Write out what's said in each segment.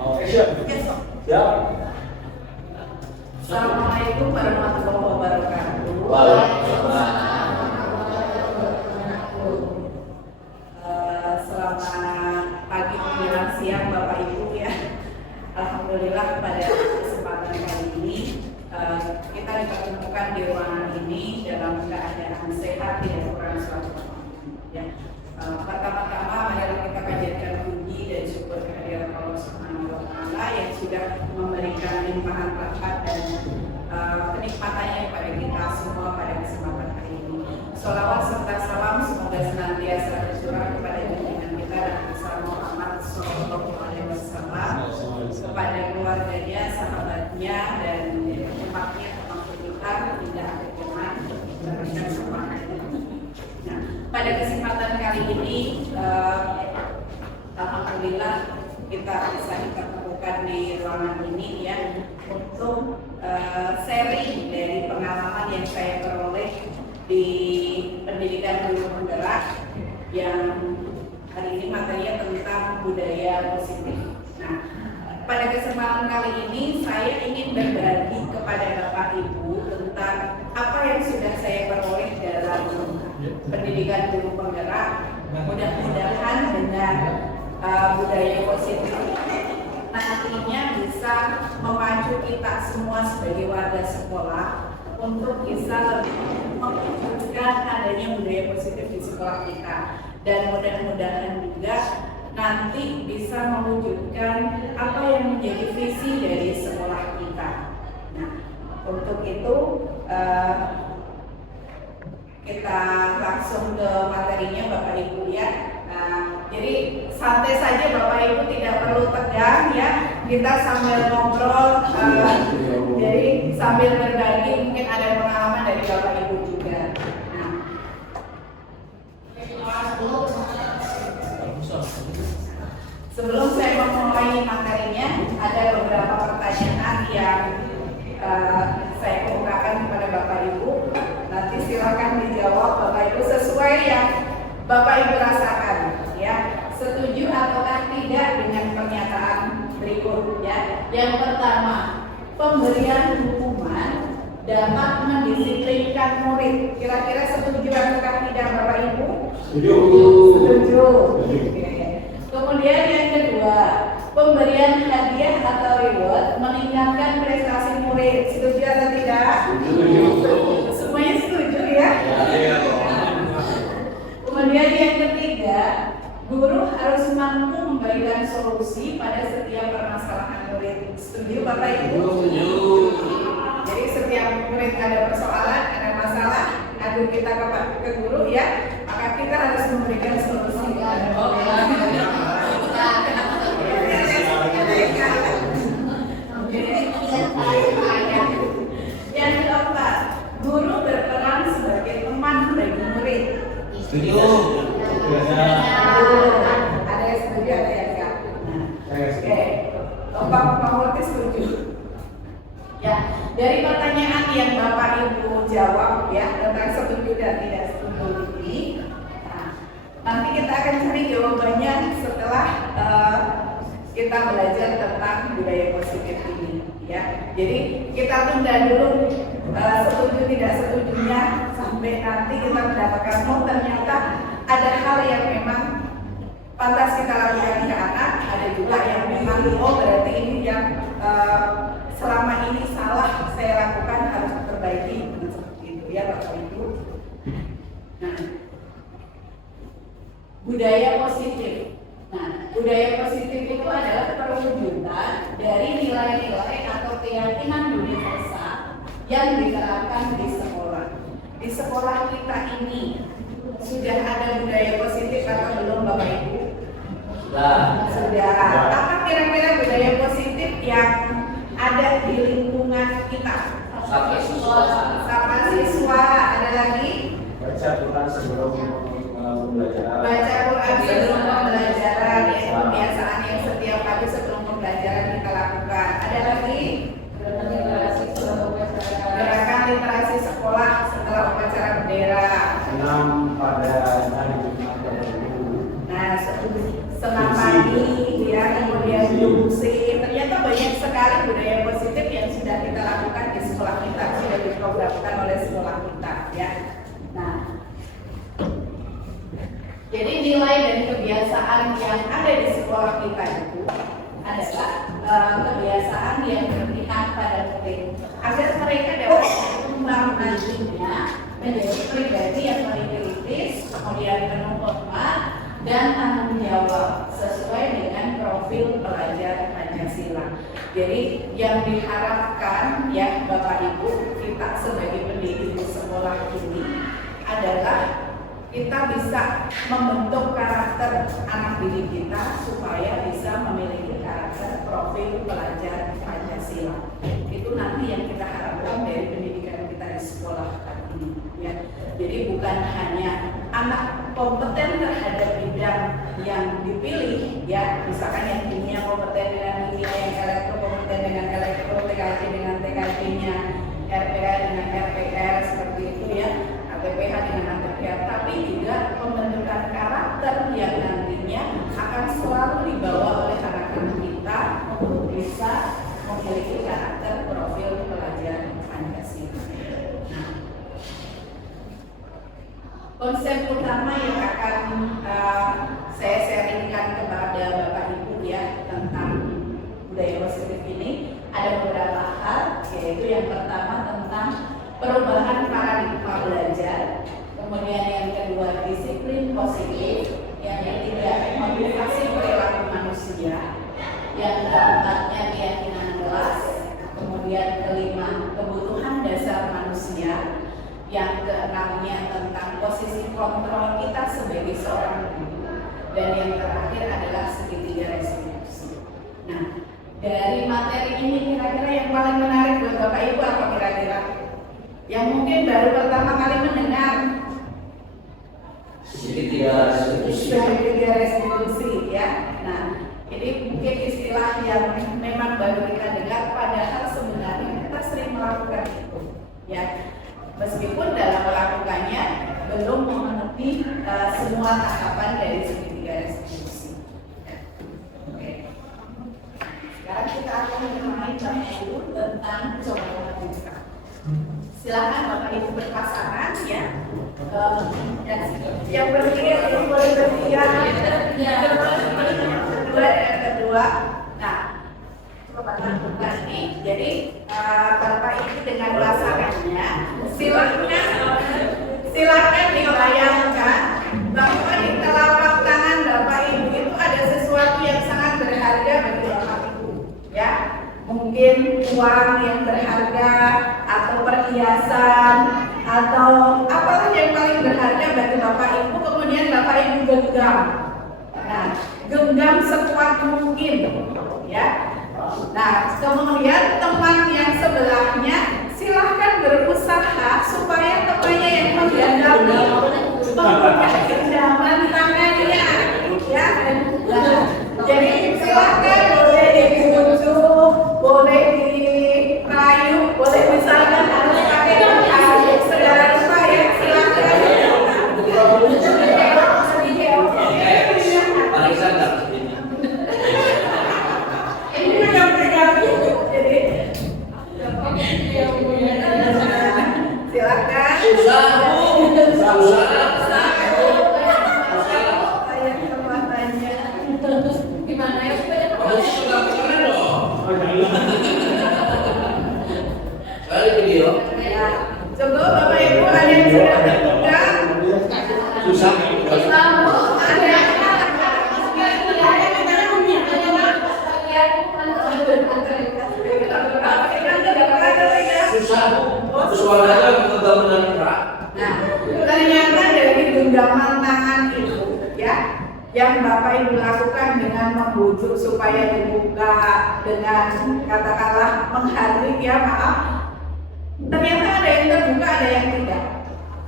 Ya. Assalamualaikum warahmatullahi wabarakatuh. Selamat pagi menjelang siang Bapak Ibu ya. Alhamdulillah pada kesempatan kali ini kita dipertemukan di ruangan ini dalam keadaan sehat, tidak kurang suatu ya. Pertama-tama marilah kita panjatkan puji dan syukur kehadirat Allah Subhanahu wa Ta'ala yang sudah memberikan limpahan rahmat dan kenikmatannya kepada kita semua pada kesempatan hari ini. Sholawat serta salam semoga senantiasa tercurah kepada junjungan kita dan Nabi Muhammad Sallallahu Alaihi Wasallam, kepada keluarganya, sahabatnya, dan umatnya termasuk kita hingga akhir zaman memberikan semangat. Nah, pada kesempatan kali ini, alhamdulillah kita bisa dipertemukan di ruangan ini ya untuk sharing dari pengalaman yang saya peroleh di pendidikan guru penggerak yang hari ini materinya tentang budaya positif. Nah, pada kesempatan kali ini saya ingin berbagi kepada Bapak Ibu tentang apa yang sudah saya peroleh dalam pendidikan guru penggerak. Mudah-mudahan dengan budaya positif nantinya bisa memacu kita semua sebagai warga sekolah untuk bisa lebih mewujudkan adanya budaya positif di sekolah kita, dan mudah-mudahan juga nanti bisa mewujudkan apa yang menjadi visi dari sekolah kita. Nah, untuk itu kita langsung ke materinya Bapak Ibu ya. Jadi santai saja Bapak Ibu, tidak perlu tegang ya. Kita sambil ngobrol, jadi sambil berbagi mungkin ada pengalaman dari Bapak Ibu juga. Nah, sebelum saya memulai materinya, ada beberapa pertanyaan yang saya kemukakan kepada Bapak Ibu. Nanti silakan dijawab Bapak Ibu sesuai yang Bapak Ibu rasakan ya. Setuju ataukah tidak dengan pernyataan berikut ya. Yang pertama, pemberian hukuman dapat mendisiplinkan murid. Kira-kira setuju ataukah tidak Bapak Ibu? Setuju. Setuju. Oke. Kemudian yang kedua, pemberian hadiah atau reward meningkatkan prestasi murid. Setuju atau tidak? Setuju. Semuanya setuju ya? Kemudian yang ketiga, guru harus mampu memberikan solusi pada setiap permasalahan murid. Setuju Bapak Ibu? Setuju. Jadi setiap murid ada persoalan, ada masalah, ngadu kita ke guru ya, maka kita harus memberikan solusi. Yang keempat, guru berperan sebagai teman bagi murid. Setuju. Ada yang setuju, ada yang enggak. Oke, Bapak Murti setuju. Ya, dari pertanyaan yang Bapak Ibu jawab ya tentang setuju dan tidak setuju ini, nanti kita akan cari jawabannya setelah kita belajar tentang budaya positif ini ya. Jadi kita tunda dulu setuju tidak setujunya sampai nanti kita mendapatkan ternyata ada hal yang memang pantas kita lakukan ke anak, ada juga yang memang berarti ini yang selama ini salah saya lakukan harus diperbaiki, seperti itu ya Bapak Ibu. Nah, budaya positif. Nah, budaya positif itu adalah perwujudan dari nilai-nilai atau keyakinan universal yang diterapkan di sekolah. Di sekolah kita ini sudah ada budaya positif atau belum Bapak Ibu? Sudah. Apa kira-kira budaya positif yang ada di lingkungan kita? Sapa siswa, ada lagi? Baca Quran sebelum pembelajaran. Baca Quran sebelum pembelajaran, ya, kebiasaan yang setiap pagi sebelum pembelajaran kita lakukan. Ada lagi? Gerakan literasi sekolah setelah upacara bendera. Senam pada hari Jumat. Nah, senamani, ya, kemudian fungsi. Ternyata banyak sekali budaya positif yang sudah kita lakukan di sekolah kita, sudah diprogramkan oleh sekolah kita, ya. Nah, jadi nilai dan kebiasaan yang ada di sekolah kita itu adalah kebiasaan yang berpihak pada murid agar mereka dapat berkembang nantinya menjadi pribadi yang paling kritis, kemudian penuh hormat dan tanggung jawab sesuai dengan profil pelajar Pancasila. Jadi yang diharapkan ya Bapak Ibu kita sebagai pendidik di sekolah ini adalah kita bisa membentuk karakter anak didik kita supaya bisa memiliki karakter profil pelajar Pancasila. Itu nanti yang kita harapkan dari pendidikan kita di sekolah ini. Ya. Jadi bukan hanya anak kompeten terhadap bidang yang dipilih, ya, misalkan yang kimia kompeten dengan kimia, yang elektro kompeten dengan elektro, TKJ dengan TKJ-nya, RPA dengan RPR, seperti itu ya. ATPH dengan ATPH, tapi juga pembentukan karakter yang nantinya akan selalu dibawa oleh anak-anak kita untuk bisa memiliki karakter profil pelajar Pancasila. Nah, konsep utama yang akan saya sharingkan kepada Bapak Ibu ya tentang budaya positif ini ada beberapa hal, yaitu yang pertama tentang perubahan paradigma belajar, kemudian yang kedua disiplin positif, yang ketiga motivasi perilaku manusia, yang keempatnya keyakinan kelas, kemudian kelima kebutuhan dasar manusia, yang keenamnya tentang posisi kontrol kita sebagai seorang guru, dan yang terakhir adalah segitiga restitusi. Nah, dari materi ini kira-kira yang paling menarik buat Bapak Ibu apa kira-kira? Yang mungkin baru pertama kali mendengar segitiga restitusi ya. Nah, ini mungkin istilah yang memang baru kita dengar, padahal sebenarnya kita sering melakukan itu ya. Meskipun dalam melakukannya belum memenuhi semua tahapan dari segitiga restitusi. Oke. Sekarang kita akan mengenai dulu tentang coba buka. Silakan Bapak Ibu berpasangan ya. Yang bertiga boleh bertiga. Kedua dan kedua. Nah, coba buka nih. Jadi Bapak Ibu dengan pasangannya silakan dibayangkan bahwa di telapak tangan Bapak Ibu itu ada sesuatu yang sangat berharga bagi Bapak Ibu ya. Mungkin uang yang berharga atau perhiasan atau apalah yang paling berharga bagi Bapak Ibu, kemudian Bapak Ibu genggam. Nah, genggam sekuat mungkin ya. Nah, kemudian teman yang sebelahnya silahkan berusaha supaya temannya yang menggandami membuka genggaman tangannya ya. Nah, jadi silahkan boleh dibujuk, boleh dirayu, boleh misalnya harus pakai segala rupa ya, silahkan. Ini yang bergabung, jadi silakan. Gimana ya? Coba Bapak Ibu ada yang sudah terbuka? susah. Suaranya kita mendengar. Nah, ternyata dari genggaman tangan itu ya, yang Bapak Ibu lakukan dengan membujuk supaya dibuka, dengan katakanlah menghardik ya, maaf, ternyata ada yang terbuka, ada yang tidak.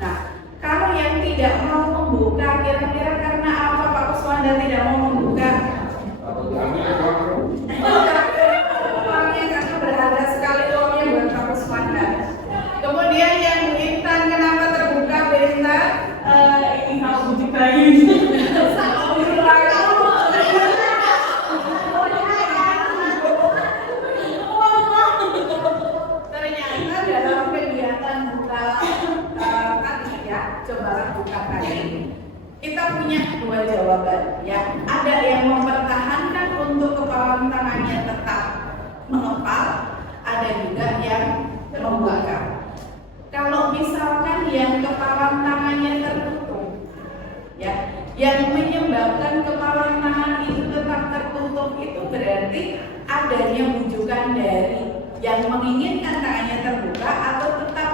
Nah, kalau yang tidak mau membuka, kira-kira karena apa Pak Kuswanda tidak mau membuka? Uangnya karena berharga sekali uangnya buat Pak Kuswanda. Kemudian yang Bu Intan, kenapa terbuka Bu Intan? Ini mau bujuk lagi. coba lakukan tadi, kita punya dua jawaban ya. Ada yang mempertahankan untuk kepalan tangannya tetap mengepal, ada juga yang membuka. Kalau misalkan yang kepalan tangannya tertutup, ya, yang menyebabkan kepalan tangan itu tetap tertutup itu berarti adanya bujukan dari yang menginginkan tangannya terbuka atau tetap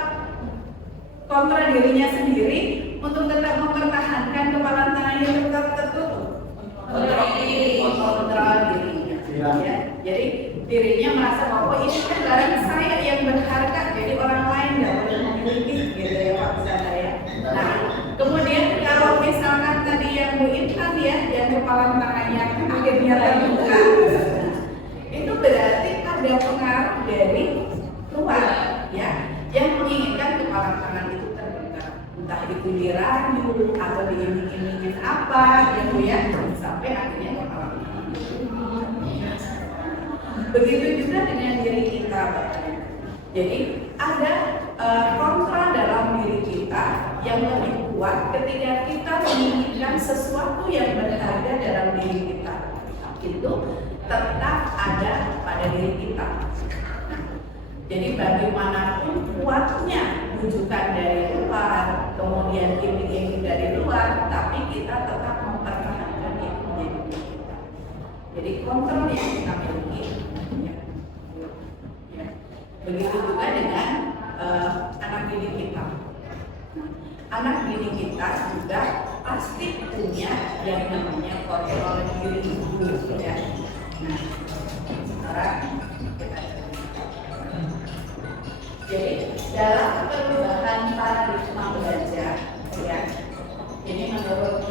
kontra dirinya sendiri untuk tetap mempertahankan kepalan tangannya tetap tertutup. Kontra dirinya. Ya. Jadi dirinya merasa bahwa ini kan barang saya yang berharga, jadi orang lain nggak boleh memiliki, gitu ya Pak Bisa ya. Nah, kemudian kalau misalkan tadi yang Bu Intan ya, yang kepalan tangannya akhirnya terbuka, itu berarti ada pengaruh dari luar, ya, yang menginginkan kepalan tangan itu terbuka, entah itu dirayu atau diiming-imingin apa, gitu ya, sampai akhirnya kepalan tangan. Begitu juga dengan diri kita, jadi ada kontra dalam diri kita yang lebih kuat ketika kita menginginkan sesuatu yang berharga dalam diri kita, itu tetap ada pada diri kita. Jadi bagaimanapun kuatnya bujukan dari luar, kemudian iming-iming dari luar, tapi kita tetap mempertahankan itu menjadi diri kita. Jadi kontrol yang kita miliki. Begitu juga dengan anak didik kita. Anak didik kita juga pasti punya yang namanya kontrol diri dulu, ya. Nah, sekarang kita cerita. Jadi dalam perubahan paradigma belajar, ya. Ini menurut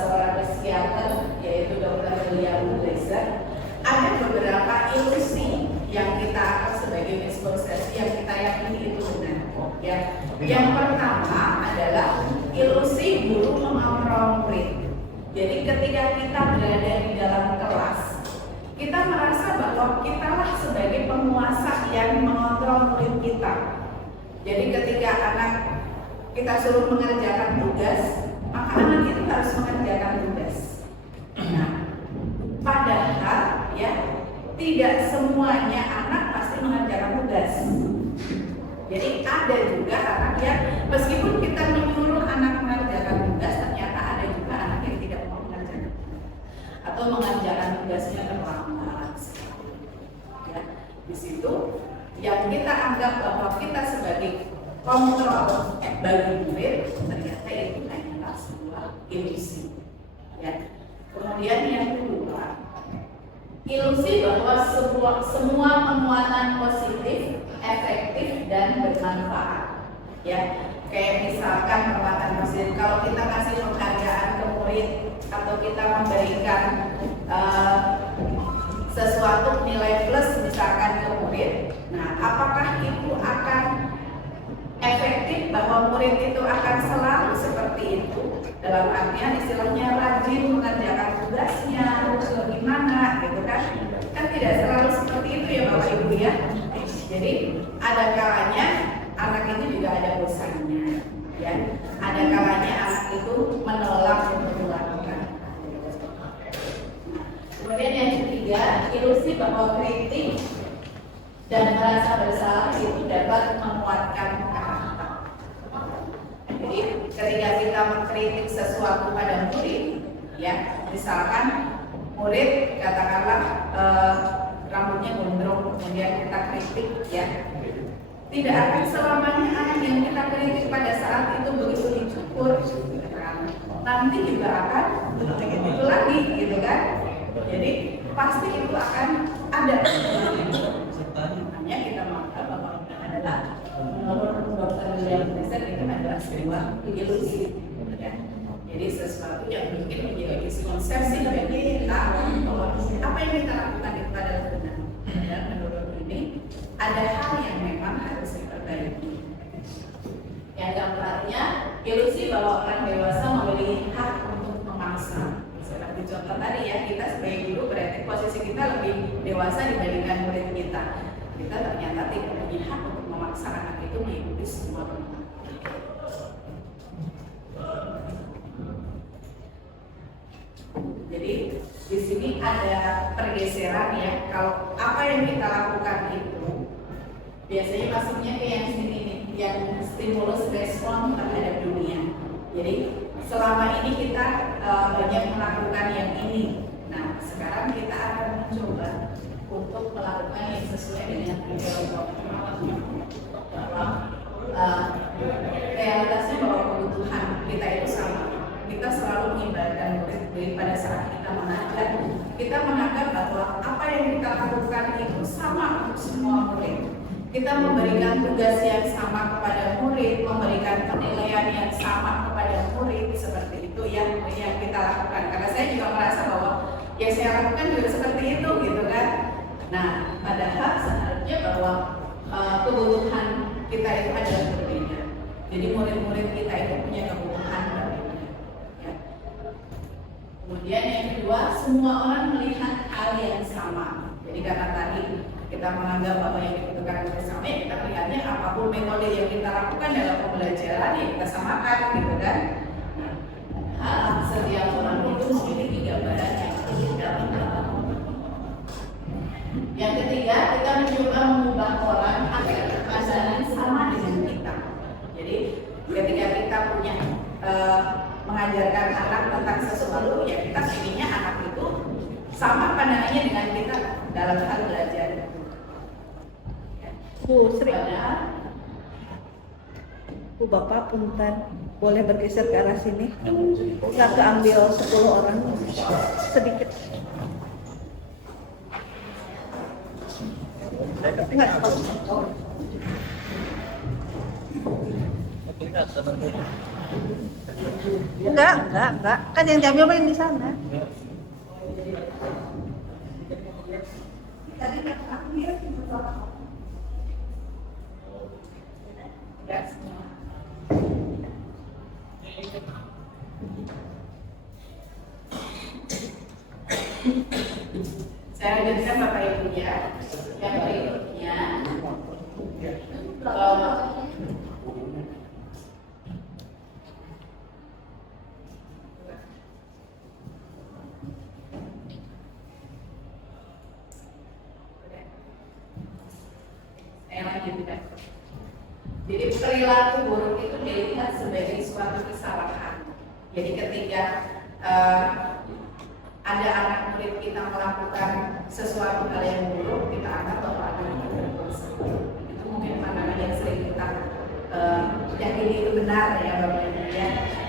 seorang psikiater yaitu Dr. William Glasser, ada beberapa ilusi yang kita anggap sebagai miskonsepsi yang kita yakini itu benar, ya. Yang pertama adalah ilusi guru mengontrol murid. Jadi ketika kita berada di dalam kelas, kita merasa bahwa kitalah sebagai penguasa yang mengontrol murid kita. Jadi ketika anak kita suruh mengerjakan tugas, maka anak itu harus mengerjakan tugas. Nah, padahal ya, tidak semuanya anak pasti mengerjakan tugas. Jadi ada juga anak yang meskipun kita menyuruh anak mengerjakan tugas, ternyata ada juga anak yang tidak mau mengerjakan atau mengerjakan tugasnya terlambat. Ya, di situ yang kita anggap bahwa kita sebagai kontrol bagi murid, ternyata itu hanyalah sebuah ilusi. Ya. Kemudian yang kedua, ilusi bahwa semua penguatan positif, efektif dan bermanfaat. Ya, kayak misalkan penguatan positif, kalau kita kasih penghargaan ke murid atau kita memberikan sesuatu nilai plus misalkan ke murid, nah apakah itu akan efektif bahwa murid itu akan selalu seperti itu? Dalam artian istilahnya rajin mengerjakan tugasnya, bagaimana gitu kan? Kan tidak selalu seperti itu ya Bapak Ibu ya. Jadi ada kalanya anak itu juga ada bosannya, ya. Ada kalanya anak itu menolak untuk melakukan. Kemudian yang ketiga, ilusi bahwa kritik dan merasa bersalah itu dapat menguatkan karakter. Jadi ketika kita mengkritik sesuatu pada murid, ya, misalkan murid katakanlah rambutnya gondrong, kemudian kita kritik, ya, tidak akan selamanya anak yang kita kritik pada saat itu begitu dicukur, nanti juga akan itu lagi, gitu kan? Jadi pasti itu akan ada. Makanya kita menganggap bahwa adalah menurut Dr. William Glasser itu adalah sebuah ilusi. Jadi sesuatu yang mungkin menjadi miskonsepsi bagi kita bahwa apa yang kita lakukan itu adalah benar. Dan menurut ini ada hal yang memang harus diperbaiki. Yang keempatnya, ilusi bahwa orang dewasa memiliki hak untuk memaksa. Seperti contoh tadi ya, kita sebagai guru berarti posisi kita lebih dewasa dibandingkan murid kita. Kita ternyata tidak punya hak untuk memaksa anak itu mengikuti semua perintah. di sini ada pergeseran ya. Kalau apa yang kita lakukan itu biasanya masuknya ke yang sini nih, yang stimulus respon terhadap dunia. Jadi selama ini kita banyak melakukan yang ini. Nah, sekarang kita akan mencoba untuk melakukan yang sesuai dengan kehidupan bahwa realitasnya bahwa kebutuhan kita itu sama. Kita selalu mengibaratkan murid. Jadi pada saat kita mengajar, kita menganggap bahwa apa yang kita lakukan itu sama untuk semua murid. Kita memberikan tugas yang sama kepada murid, memberikan penilaian yang sama kepada murid, seperti itu yang kita lakukan. Karena saya juga merasa bahwa yang saya lakukan juga seperti itu, gitu kan. Nah, padahal seharusnya bahwa kebutuhan kita itu adalah berbeda. Jadi murid-murid kita itu punya kebutuhan berbeda. Ya. Kemudian yang kedua, semua orang melihat hal yang sama. Jadi karena tadi kita menganggap bahwa yang dibutuhkan bersama, ya kita melihatnya apapun metode yang kita lakukan dalam pembelajaran ya kita samakan, gitu kan. Nah, setiap orang itu memiliki gambaran yang berbeda. Yang ketiga, kita mencoba mengubah orang agar pandangan sama dengan kita. Jadi ketika kita punya mengajarkan anak tentang sesuatu, ya kita inginnya anak itu sama pandangannya dengan kita dalam hal belajar. Bu Sri, Bu Bapak punten, boleh bergeser ke arah sini? Nggak keambil 10 orang, sedikit. Enggak. Kan yang diambil main di sana. Tadi aku lihat saya lanjutkan Bapak Ibu ya. Yang berikutnya, saya lanjutkan. Jadi perilaku buruk itu dilihat sebagai suatu kesalahan. Jadi ketika ada anak murid kita melakukan sesuatu hal yang buruk, kita anggap bahwa anak itu berdosa. Itu mungkin pandangan yang sering kita yakini itu benar ya Bapak Ibu ya.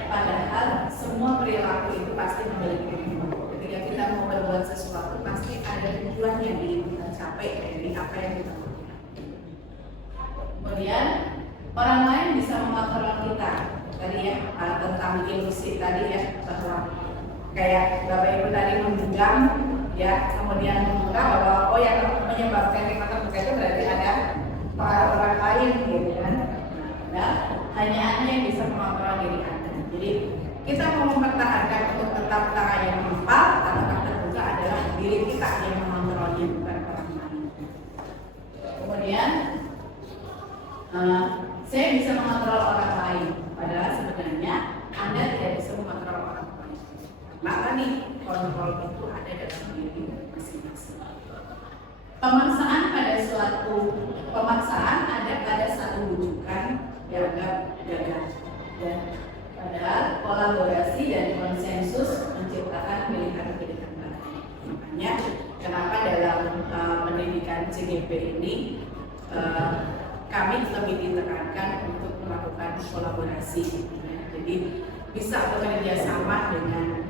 Padahal semua perilaku itu pasti memiliki tujuan. Ketika kita mau berbuat sesuatu, pasti ada tujuan yang ingin kita capai dari apa yang kita lakukan. Kemudian orang lain bisa mengontrol kita tadi ya, tentang ilusi tadi ya, bahwa kayak Bapak Ibu tadi menggenggam ya, kemudian membuka bahwa oh yang menyebabkan kita terbuka itu berarti ada orang lain gitu kan. Nah, hanya Anda yang bisa mengontrol diri Anda. Jadi kita mau mempertahankan untuk tetap tangan yang mempal atau terbuka adalah diri kita yang mengontrolnya, bukan orang lain. Kemudian saya bisa mengontrol orang lain, padahal sebenarnya Anda tidak bisa mengontrol orang lain. Maka nih kontrol itu ada dalam diri masing-masing. Pemaksaan ada pada satu rujukan dianggap gagal. Dan padahal kolaborasi dan konsensus menciptakan pilihan-pilihan baru. Makanya kenapa dalam pendidikan CGP ini kami lebih ditekankan untuk melakukan kolaborasi. Jadi bisa bekerja sama dengan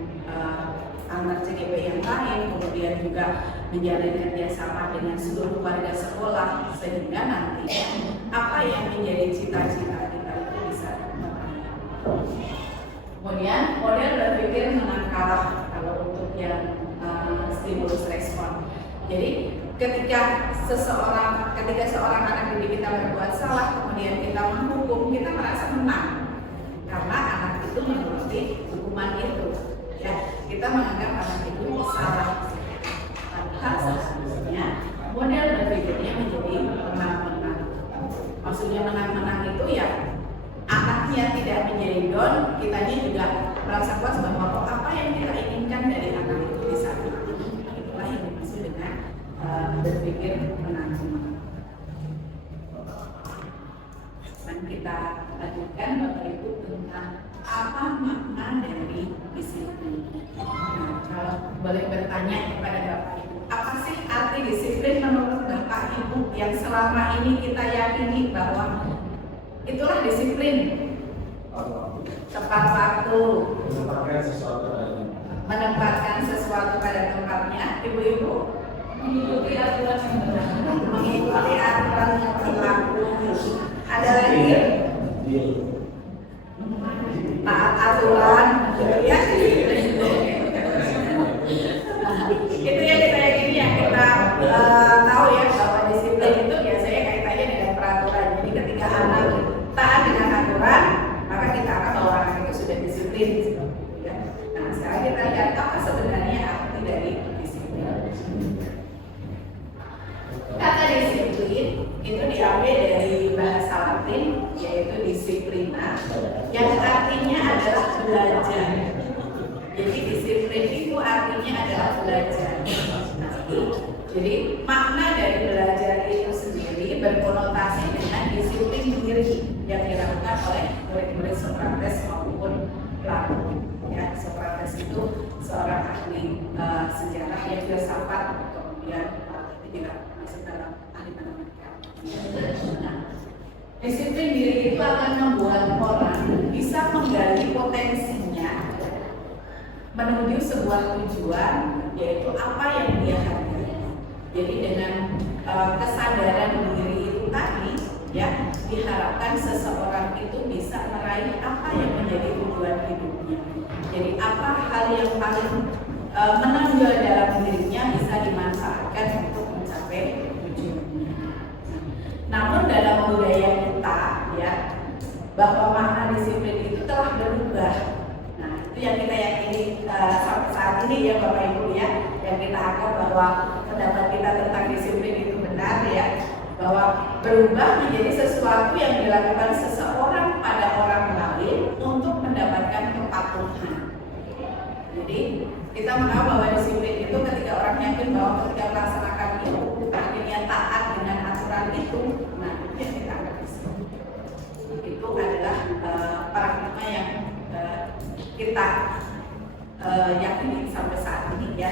antar CGP yang lain, kemudian juga menjalin kerjasama dengan seluruh warga sekolah, sehingga nanti apa yang menjadi cita-cita kita itu bisa meraih. Kemudian model berpikir menang kalah kalau untuk yang stimulus respon. Jadi ketika seorang anak didik kita berbuat salah, kemudian kita menghukum, kita merasa menang karena anak itu menuruti hukuman itu. Ya, kita menganggap anak itu salah. Padahal seharusnya model berpikirnya menjadi menang-menang. Maksudnya menang-menang itu ya anaknya tidak menjadi down, kitanya juga merasa puas bahwa apa yang kita inginkan dari anak itu bisa berpikir menang. Dan kita lanjutkan Bapak Ibu tentang apa makna dari disiplin. Nah, kalau boleh bertanya kepada Bapak Ibu, apa sih arti disiplin menurut Bapak Ibu yang selama ini kita yakini bahwa itulah disiplin? Tepat waktu, menempatkan sesuatu pada tempatnya, ibu-ibu mengikuti aturan yang berlaku. Ada lagi taat aturan, ya itu yang kita yakini, yang kita tahu ya bahwa disiplin itu biasanya kaitannya dengan peraturan. Jadi ketika anak taat dengan aturan, maka kita akan bahwa anak itu sudah disiplin. Nah, sekarang kita lihat apa sebenarnya arti dari disiplin. Kata disiplin itu diambil dari bahasa Latin, yaitu disiplina, yang artinya adalah belajar. Jadi disiplin itu artinya adalah belajar. Jadi makna dari belajar itu sendiri berkonotasi dengan disiplin diri yang dilakukan oleh murid-murid Sokrates maupun Plato. Ya, Sokrates itu seorang ahli sejarah yang filsafat, kemudian tidak masuk dalam ahli matematika. Nah, disiplin diri itu akan membuat orang bisa menggali potensinya menuju sebuah tujuan, yaitu apa yang dia hargai. Jadi dengan kesadaran diri itu tadi, ya diharapkan seseorang itu bisa meraih apa yang menjadi tujuan hidupnya. Jadi apa hal yang paling menonjol dalam dirinya bisa dimanfaatkan untuk mencapai tujuannya. Namun dalam budaya kita, ya, bahwa makna disiplin itu telah berubah. Nah, itu yang kita yakini sampai saat ini ya Bapak Ibu ya, yang kita anggap bahwa pendapat kita tentang disiplin itu benar ya, bahwa berubah menjadi sesuatu yang dilakukan seseorang pada orang lain untuk mendapatkan kepatuhan. Jadi kita mengenal bahwa disiplin itu ketika orang yakin bahwa ketika melaksanakan itu akhirnya taat dengan aturan itu, nah itu yang kita anggap disiplin. Itu adalah paradigma yang kita yakini sampai saat ini ya.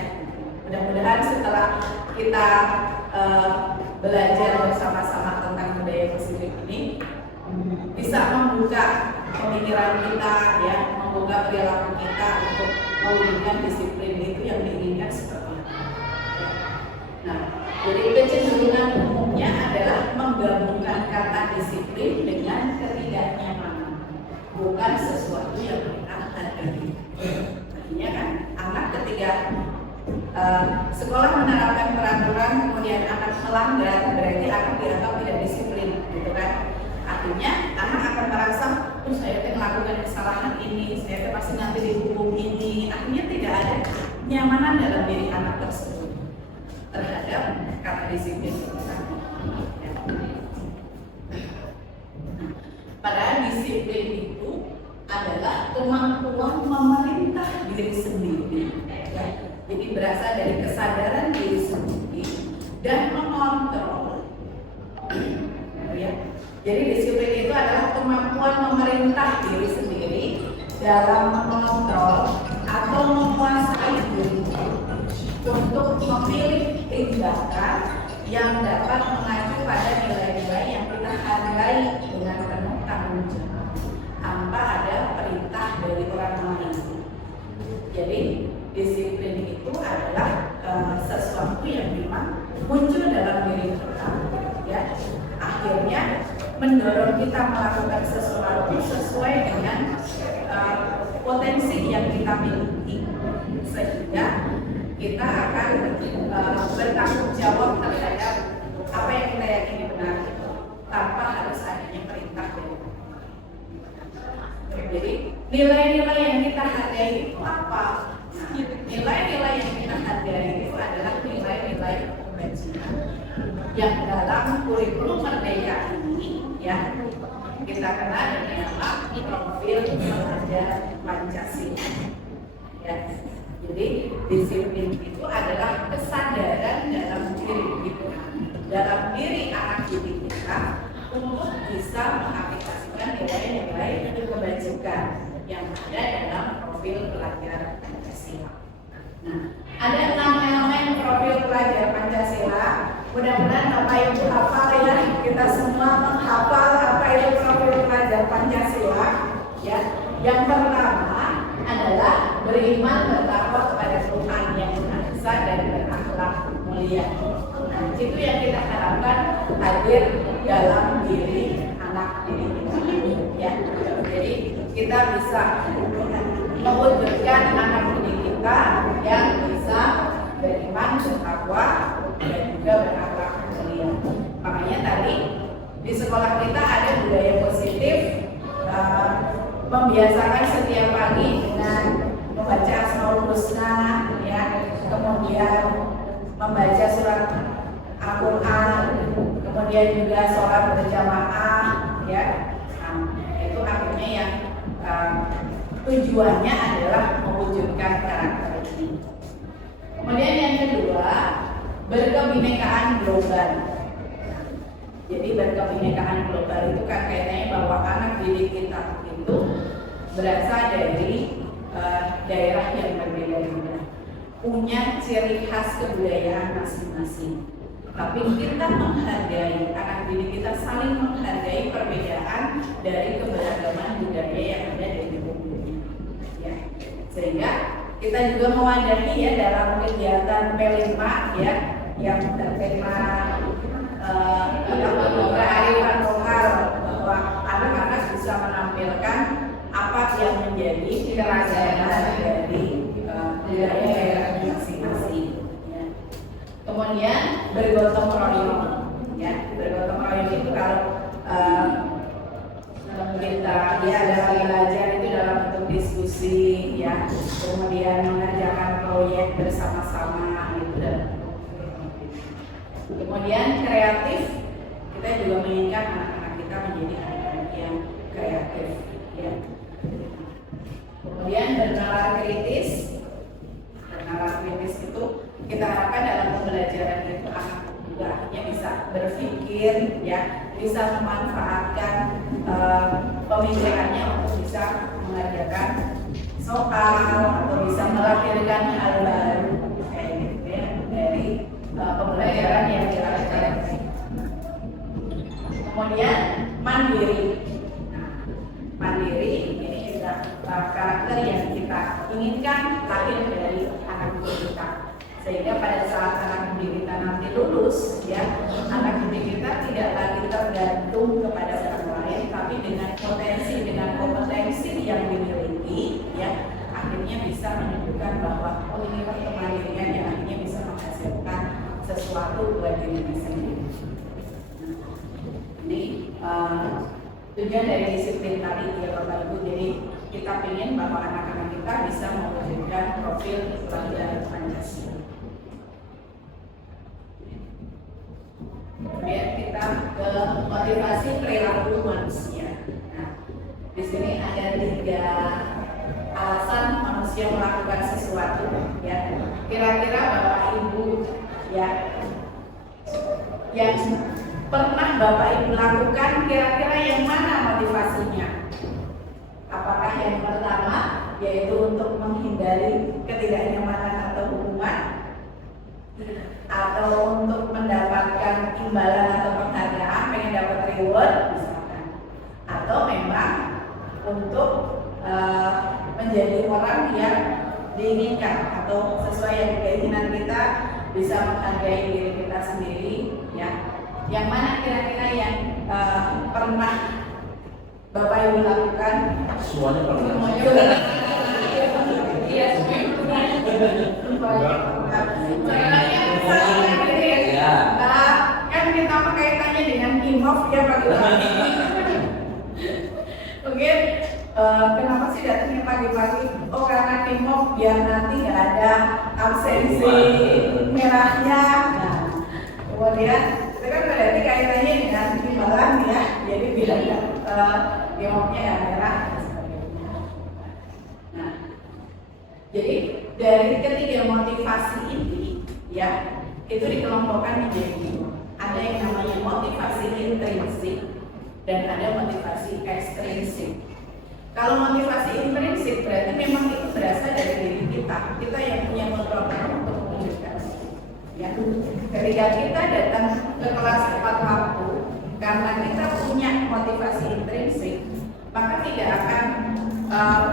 Mudah-mudahan setelah kita belajar bersama-sama tentang budaya disiplin ini bisa membuka pemikiran kita ya, membuka perilaku kita untuk mewujudkan disiplin itu yang diinginkan seperti apa. Nah, jadi kecenderungan umumnya adalah menggabungkan kata disiplin dengan ketidaknyamanan, bukan sesuatu yang kita hargai. Artinya kan, anak ketika sekolah menerapkan peraturan kemudian anak melanggar, berarti anak dianggap tidak disiplin, gitu kan? Artinya anak akan merasa, saya melakukan kesalahan ini, saya pasti nanti dihukum ini. Artinya tidak ada kenyamanan dalam diri anak tersebut terhadap kata disiplin itu. Padahal disiplin itu adalah kemampuan memerintah diri sendiri. Ya. Jadi berasal dari kesadaran diri sendiri dan mengontrol. Ya. Jadi disiplin itu adalah kemampuan memerintah diri sendiri dalam mengontrol atau menguasai diri untuk memilih tindakan yang dapat mengacu pada nilai-nilai yang kita hargai dengan penuh tanggung jawab tanpa ada perintah dari orang lain. Jadi disiplin itu adalah sesuatu yang memang muncul dalam diri kita, ya. Akhirnya mendorong kita melakukan sesuatu sesuai dengan potensi yang kita miliki, sehingga kita akan bertanggung jawab terhadap apa yang kita yakini benar tanpa harus adanya perintah dari kita. Jadi nilai-nilai yang kita hargai itu apa? Nilai-nilai yang kita hargai itu adalah nilai-nilai kebajikan yang dalam kurikulum merdeka ini ya kita kenal dengan nama profil remaja Pancasila. Ya. Jadi disiplin itu adalah kesadaran dalam diri anak didik kita untuk bisa mengaplikasikan nilai-nilai kebajikan yang ada dalam profil pelajar Pancasila. Nah, ada 6 elemen profil pelajar Pancasila. Mudah-mudahan Bapak Ibu hafal ya, kita semua menghafal apa itu profil pelajar Pancasila. Ya, yang pertama adalah beriman bertakwa kepada Tuhan yang Maha Esa dan berakhlak mulia. Nah, itu yang kita harapkan hadir dalam diri anak didik kita. Ya, jadi kita bisa mewujudkan anak didik kita yang bisa beriman, bertakwa, dan juga berakhlak mulia. Makanya tadi di sekolah kita ada budaya positif, membiasakan setiap pagi dengan membaca Asmaul Husna, ya, kemudian membaca surat Al-Quran, kemudian juga sholat berjamaah, ya. Nah, itu akhirnya yang tujuannya adalah mewujudkan karakter ini. Kemudian yang kedua, berkebinekaan global. Jadi berkebinekaan global itu kan kaitannya bahwa anak didik kita itu berasal dari daerah yang berbeda-beda, punya ciri khas kebudayaan masing-masing. Tapi kita menghargai, anak didik kita saling menghargai perbedaan dari keberagaman budaya yang ada di dunia. Ya. Sehingga kita juga mewadahi ya dalam kegiatan P5 ya, yang bertema kearifan lokal, bahwa anak-anak bisa menampilkan apa yang menjadi keragaman dari budaya masing-masing. Ya. Kemudian bergotong royong, ya, bergotong royong itu kalau kita ya dalam belajar itu dalam bentuk diskusi, ya, kemudian mengerjakan proyek bersama-sama gitu. Kemudian kreatif, kita juga menginginkan anak-anak kita menjadi anak-anak yang kreatif, ya. Kemudian bernalar kritis. Bernalar kritis itu kita harapkan dalam pembelajaran itu anak juga akhirnya bisa berpikir, ya, bisa memanfaatkan pemikirannya untuk bisa mengerjakan soal atau bisa melahirkan hal baru kayak gitu ya dari pembelajaran yang dilakukan. Kemudian mandiri. Nah, mandiri ini juga karakter yang kita inginkan lahir dari anak didik kita. Sehingga pada saat anak didik kita nanti lulus, ya, anak didik kita tidak lagi tergantung kepada orang lain, tapi dengan kompetensi yang dimiliki, ya, akhirnya bisa menunjukkan bahwa ini kemandirian yang akhirnya bisa menghasilkan sesuatu buat dirinya sendiri. Ini tujuan dari disiplin tadi ya Bapak Ibu. Jadi kita ingin bahwa anak-anak kita bisa mewujudkan profil pelajar Pancasila. Kemudian kita ke motivasi perilaku manusia. Nah, di sini ada 3 alasan manusia melakukan sesuatu, ya. Kira-kira Bapak Ibu, ya, yang pernah Bapak Ibu lakukan, kira-kira yang mana motivasinya? Apakah yang pertama yaitu untuk menghindari ketidaknyamanan atau hukuman, atau untuk mendapatkan imbalan atau penghargaan, pengen dapat reward misalkan, atau memang untuk menjadi orang yang diinginkan atau sesuai yang keinginan kita, bisa menghargai diri kita sendiri, ya. Yang mana kira-kira yang pernah Bapak Ibu lakukan? Semuanya pernah. Iya, Ya. Kan kita kaitannya dengan imov ya pagi-pagi. Oke, kenapa sih datangnya pagi-pagi? Oh, karena imov biar nanti nggak ada absensi merahnya. Nah, kemudian itu kan berarti kaitannya dengan imbalan ya. Jadi biar imovnya yang merah. Nah, jadi dari ketiga motivasi ini ya itu dikelompokkan menjadi ada yang namanya motivasi intrinsik dan ada motivasi ekstrinsik. Kalau motivasi intrinsik berarti memang itu berasal dari diri kita yang punya kontrol untuk mewujudkan. Ya, ketika kita datang ke kelas tepat waktu karena kita punya motivasi intrinsik, maka tidak akan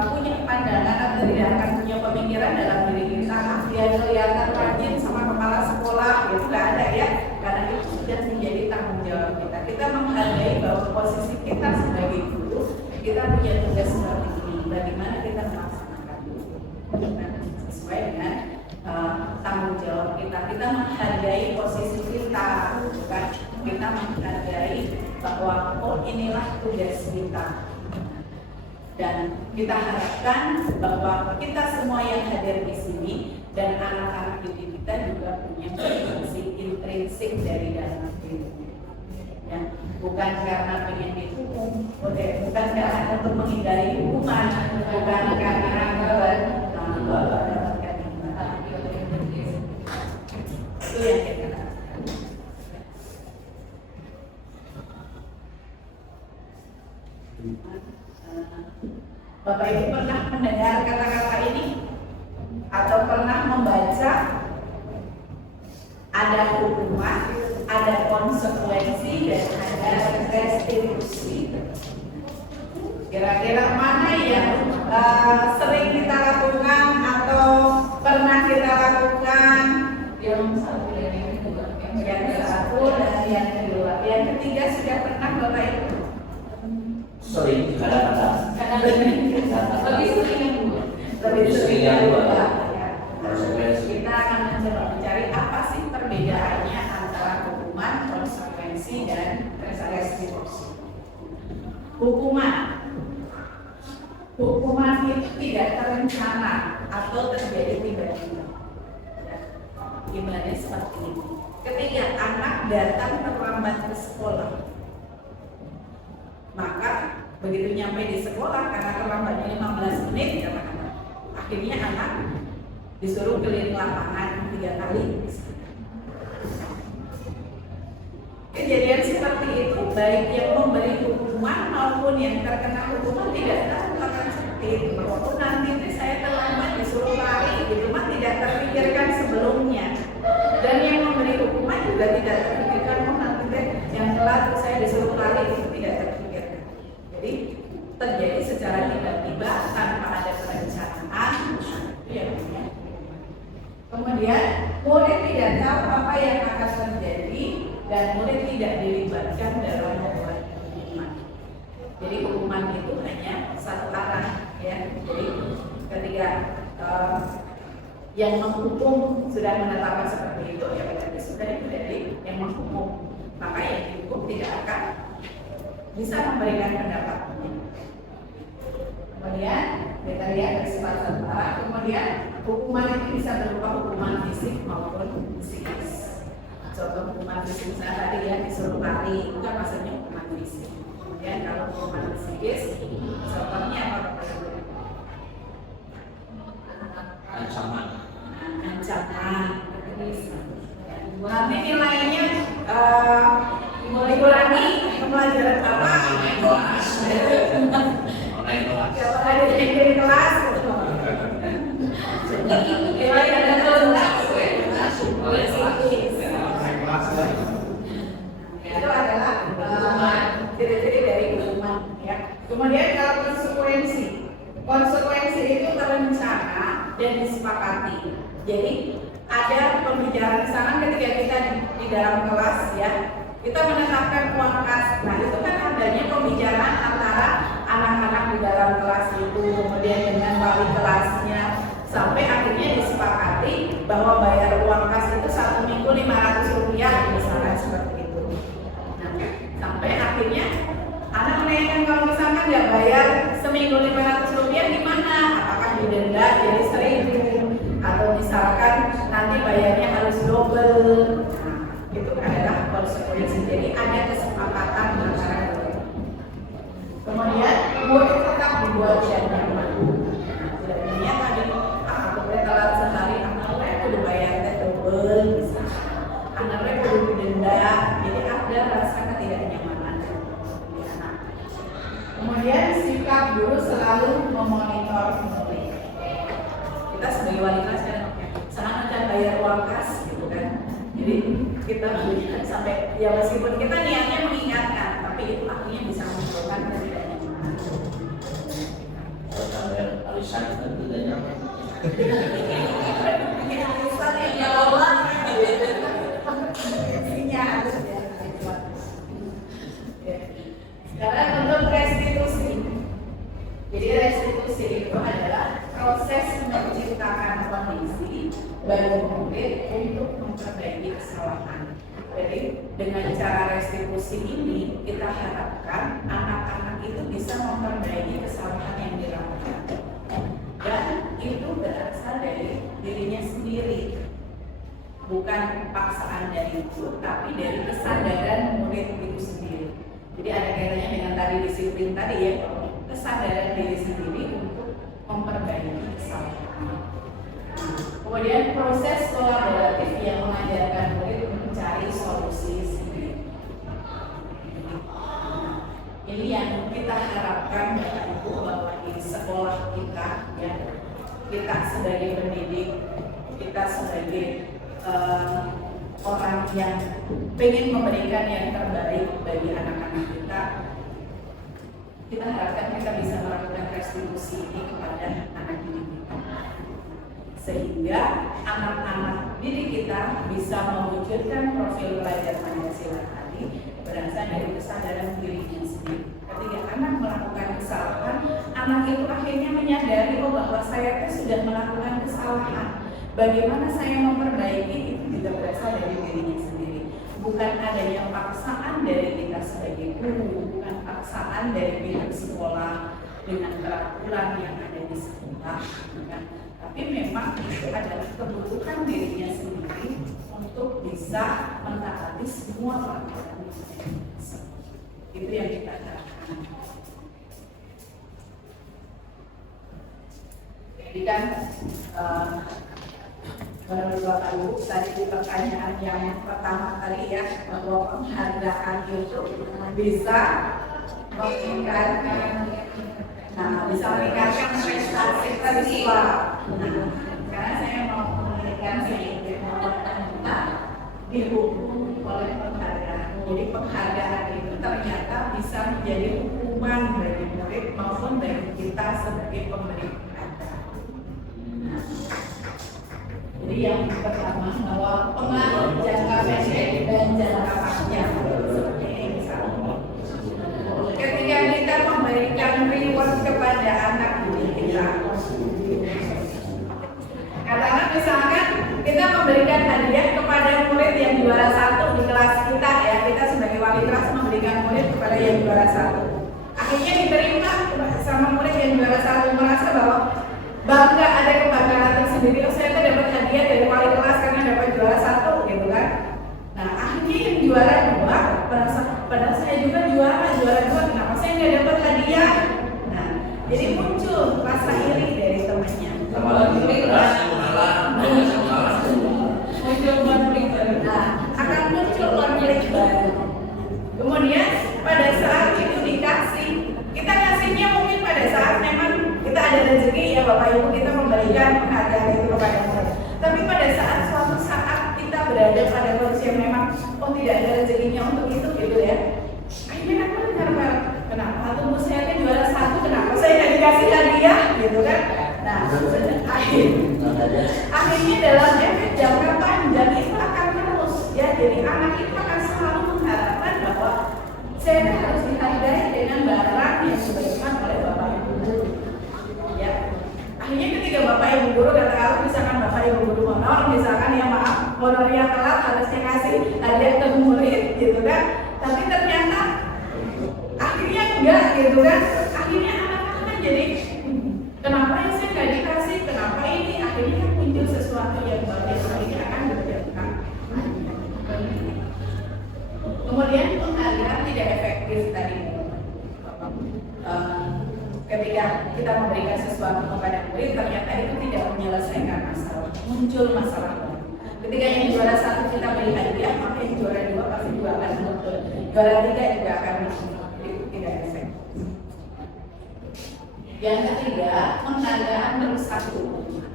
punya pandangan atau tidak akan punya pemikiran dalam diri kita dia kelihatan rajin sama kepala sekolah itu nggak ada ya, karena itu sudah menjadi tanggung jawab kita. Kita menghargai bahwa posisi kita sebagai guru, kita punya tugas seperti ini, bagaimana kita melaksanakan sesuai dengan tanggung jawab kita. Kita menghargai posisi kita, bukan kita menghargai bahwa oh inilah tugas kita. Dan kita harapkan bahwa kita semua yang hadir di sini dan anak-anak didik kita juga punya motivasi intrinsik dari dalam diri. Ya, bukan karena ingin dihukum, bukan karena untuk menghindari hukuman, bukan karena mendapatkan imbalan. Itu yang kita lakukan. Bapak Ibu pernah mendengar kata-kata ini? Atau pernah membaca ada hukuman, ada konsekuensi, dan ada restitusi? Kira-kira mana yang sering kita lakukan atau pernah kita lakukan? Yang satu dan yang kedua. Yang ketiga sudah pernah Bapak Ibu? Sering kadang-kadang. Lebih sering yang dua. Kita akan mencoba mencari apa sih perbedaannya antara hukuman, konsekuensi, dan restitusi. Hukuman itu tidak terencana atau terjadi tiba-tiba. Gimana seperti ini? Ketika anak datang terlambat ke sekolah, maka begitu nyampe di sekolah karena terlambatnya 15 menit katakanlah, akhirnya anak disuruh keliling lapangan 3 kali. Kejadian seperti itu baik yang memberi hukuman maupun yang terkena hukuman tidak tahu akan seperti itu. Walaupun nanti saya terlambat disuruh lari, di rumah tidak terpikirkan sebelumnya. Dan yang memberi hukuman juga tidak terpikirkan oh nanti yang telat saya disuruh lari, itu tidak terpikirkan. Jadi terjadi secara tiba-tiba tanpa ada perencanaan. Itu yang punya. Kemudian murid tidak tahu apa yang akan terjadi dan murid tidak dilibatkan dalam membuat hukuman. Jadi hukuman itu hanya satu arah, ya. Jadi ketika yang menghukum sudah menetapkan seperti itu, ya berarti sudah itu dari yang menghukum, maka yang dihukum tidak akan bisa memberikan pendapatnya. Kemudian kita lihat dari sifat setara. Kemudian hukuman itu bisa berupa hukuman fisik maupun psikis. Contoh hukuman fisik misalnya tadi ya disuruh lari, itu kan maksudnya hukuman fisik. Kemudian kalau hukuman psikis, contohnya apa? Ancaman. Nanti nilainya dikurangi pelajaran apa? Kalau ada yang dari kelas, itu adalah ciri-ciri dari hukuman. Ya. Kemudian kalau konsekuensi itu terencana dan disepakati. Jadi ada pembicaraan sana ketika kita di dalam kelas ya, kita menetapkan uang kas. Nah itu kan adanya pembicaraan antara anak-anak di dalam kelas itu, kemudian dengan wali kelasnya, sampai akhirnya disepakati bahwa bayar uang kas itu 1 minggu Rp500 misalnya seperti itu. Nah, sampai akhirnya anak menanyakan kalau misalkan nggak bayar seminggu Rp500 gimana? Apakah didenda jadi 1.000? Atau misalkan nanti bayarnya harus double. Nah, itu adalah konsekuensi. Jadi ada kesepakatan antara mereka. Kemudian murid tetap dibuat yang nyaman. Jadinya tadi apabila telat seorang murid. Kita sebagai wali kelas kan sangat akan bayar uang kas gitu kan. Jadi kita belikan sampai ya meskipun kita niatnya mengingatkan, tapi itu akhirnya bisa menimbulkan ketidaknyamanan. Kalau alisan itu tidak nyaman. Alisan yang nyawa isinya harus ya. Sekarang untuk restitusi. Jadi restitusi itu adalah proses menciptakan kondisi bagi murid untuk memperbaiki kesalahan. Jadi dengan cara restitusi ini kita harapkan anak-anak itu bisa memperbaiki kesalahan yang dilakukan. Dan itu berasal dari dirinya sendiri, bukan paksaan dari guru, tapi dari kesadaran murid itu sendiri. Jadi ada kaitannya dengan tadi disiplin tadi ya, kesadaran diri sendiri untuk memperbaiki kesalahan. Kemudian proses kolaboratif yang mengajarkan murid mencari solusi sendiri. Ini yang kita harapkan Bapak Ibu bahwa di sekolah kita ya, kita sebagai pendidik, kita sebagai orang yang ingin memberikan yang terbaik bagi anak-anak kita harapkan kita bisa melakukan restitusi ini kepada anak didik kita, sehingga anak-anak didik kita bisa mewujudkan profil pelajar Pancasila tadi berasal dari kesadaran dirinya sendiri. Ketika anak melakukan kesalahan, anak itu akhirnya menyadari bahwa saya sudah melakukan kesalahan. Bagaimana saya memperbaiki itu juga berasal dari dirinya sendiri. Bukan adanya paksaan dari kita sebagai guru, bukan paksaan dari pihak sekolah dengan peraturan yang ada di sekolah, bukan. Tapi memang itu adalah kebutuhan dirinya sendiri untuk bisa mentaati semua peraturan yang ada di sekolah. Itu yang kita harapkan. Jadi kan menurut Bapak Ibu tadi di pertanyaan yang pertama tadi ya, bahwa penghargaan itu bisa meningkatkan, bisa meningkatkan prestasi siswa. Karena saya mau mengingatkan sedikit bahwa dihukum oleh penghargaan. Jadi penghargaan itu ternyata bisa menjadi hukuman bagi murid maupun bagi kita sebagai pemberi pelajaran. Jadi yang pertama bahwa pengaruh jangka pendek dan jangka panjang seperti ini misalnya. Ketika kita memberikan reward kepada anak didik kita, katakanlah misalkan kita memberikan hadiah kepada murid yang juara 1 di kelas kita ya, kita sebagai wali kelas memberikan murid kepada yang juara 1. Akhirnya diterima sama murid yang juara 1, merasa bahwa bangga, ada kebanggaan tersendiri. Oh, saya dapat hadiah dari wali kelas karena dapat juara 1 gitu kan. Nah akhirnya yang juara 2 merasa, padahal saya juga juara 2, kenapa saya nggak dapat hadiah? Nah jadi muncul rasa iri dari temannya. Sama lagi keras mengalah, muncul konflik baru. Nah akan muncul konflik baru. Kemudian pada saat itu dikasih, kita kasihnya mungkin pada saat memang kita ada rezeki ya Bapak Ibu, kita memberikan penghargaan itu kepada murid. Tapi pada saat suatu saat kita berada pada kondisi yang memang tidak ada rezekinya untuk itu gitu ya. Akhirnya aku dengar, kenapa tunggu saya kan juara 1, kenapa saya nggak dikasih hadiah gitu kan? Nah akhirnya dalam efek jangka panjang itu akan terus ya. Jadi anak itu akan selalu mengharapkan bahwa saya harus dihargai dengan barang yang diberikan oleh Bapak Ibu guru. Ya, akhirnya ketika Bapak Ibu guru katakan misalkan Bapak Ibu guru honor, misalkan ya maaf honornya telat harusnya kasih hadiah ke murid gitu kan. Tapi ternyata akhirnya enggak gitu kan. Akhirnya anak-anak jadi kenapa yang saya nggak dikasih, kenapa ini, akhirnya kan muncul sesuatu yang baru yang akhirnya akan berdampak. Kemudian penghargaan tidak efektif tadi. Ketika kita memberikan sesuatu kepada murid, ternyata itu tidak menyelesaikan masalah, muncul masalah baru. Ketika yang juara 1 kita beri hadiah, maka yang juara 2 pasti juga akan muncul, juara 3 juga akan muncul. Itu tidak efektif. Yang ketiga, penghargaan merusak hubungan.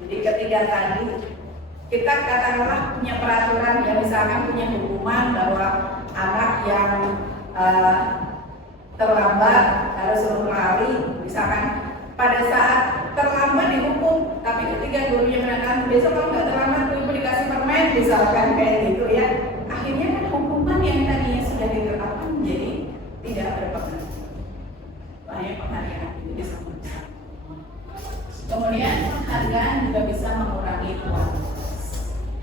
Jadi ketiga tadi kita katakanlah punya peraturan ya, misalkan punya hukuman bahwa anak yang terlambat harus suruh lari, misalkan pada saat terlambat dihukum, tapi ketika gurunya mengatakan besok kalau nggak terlambat ibu dikasih permen, misalkan kayak gitu ya, akhirnya kan hukuman yang tadinya sudah diterapkan menjadi tidak berpengaruh. Banyak penghargaan itu bisa merusak. Kemudian penghargaan juga bisa mengurangi kualitas.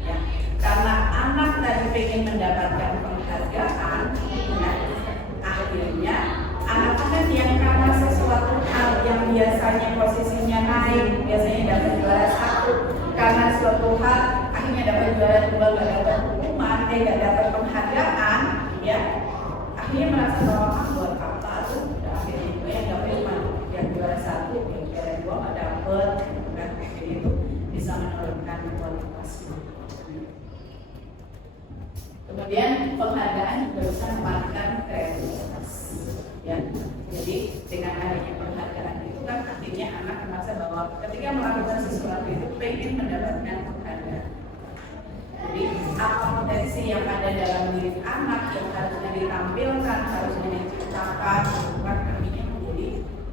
Ya, karena anak tadi ingin mendapatkan penghargaan, ya, akhirnya anak-anak yang karena sesuatu hal yang biasanya posisinya naik, biasanya dapat juara 1, karena suatu hal akhirnya dapat juara 2, nggak dapat hukuman, nggak dapat penghargaan, ya, akhirnya merasa bahwa buat apa tuh, akhirnya itu yang dapat cuma yang juara 1, yang juara 2 nggak dapat, dan itu bisa menurunkan kualitas. Kemudian penghargaan juga bisa mematikan kreativitas. Ya, jadi dengan adanya penghargaan itu kan artinya anak merasa bahwa ketika melakukan sesuatu itu pengen mendapatkan penghargaan. Jadi apa potensi yang ada dalam diri anak yang harusnya ditampilkan, harusnya diciptakan, bukan artinya menjadi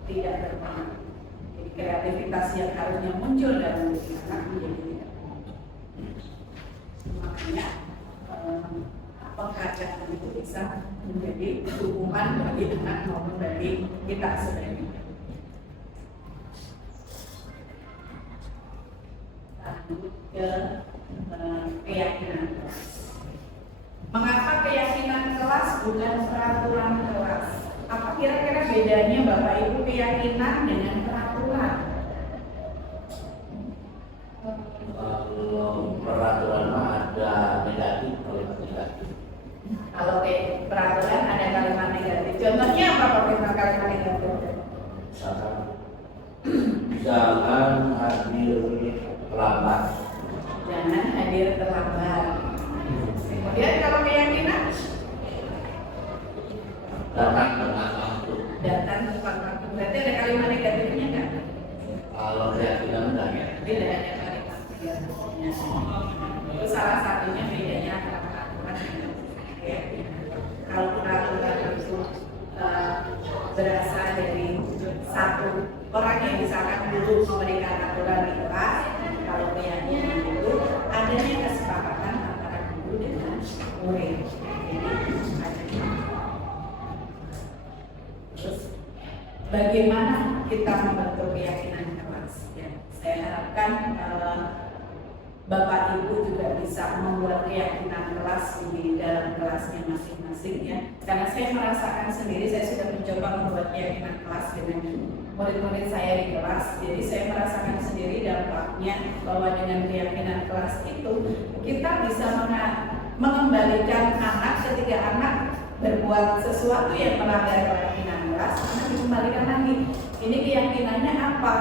tidak berpengaruh. Jadi kreativitas yang harusnya muncul dalam diri anak menjadi tidak berpengaruh. Makanya penghargaan itu bisa menjadi hukuman bagi anak maupun bagi kita sebenarnya. Lanjut ke keyakinan kelas. Mengapa keyakinan kelas bukan peraturan kelas? Apa kira-kira bedanya Bapak Ibu keyakinan dengan peraturan? Kalau peraturan ada negatif, kalau negatif. Kalau peraturan ada kalimat negatif. Contohnya apa Pak kalimat negatif? Misalkan jangan hadir terlambat. Jangan hadir terlambat. Kemudian kalau keyakinan Datang tepat waktu. datang tepat waktu. Berarti ada kalimat negatifnya nggak? Kalau keyakinan enggak ya. Tidak ada kalimat negatifnya. Itu salah satunya bedanya antara peraturan dengan keyakinan. Kalau peraturan itu berasal dari satu orang yang misalkan guru memberikan aturan di kelas, kalau keyakinan itu adanya kesepakatan antara guru dengan murid. Terus bagaimana kita membentuk keyakinan kelas? Ya, saya harapkan Bapak Ibu juga bisa membuat keyakinan kelas di dalam kelasnya masing-masing ya. Karena saya merasakan sendiri, saya sudah mencoba membuat keyakinan kelas dengan murid-murid saya di kelas. Jadi saya merasakan sendiri dampaknya bahwa dengan keyakinan kelas itu kita bisa mengembalikan anak ketika anak berbuat sesuatu yang melanggar keyakinan kelas, anak dikembalikan lagi. Ini keyakinannya apa?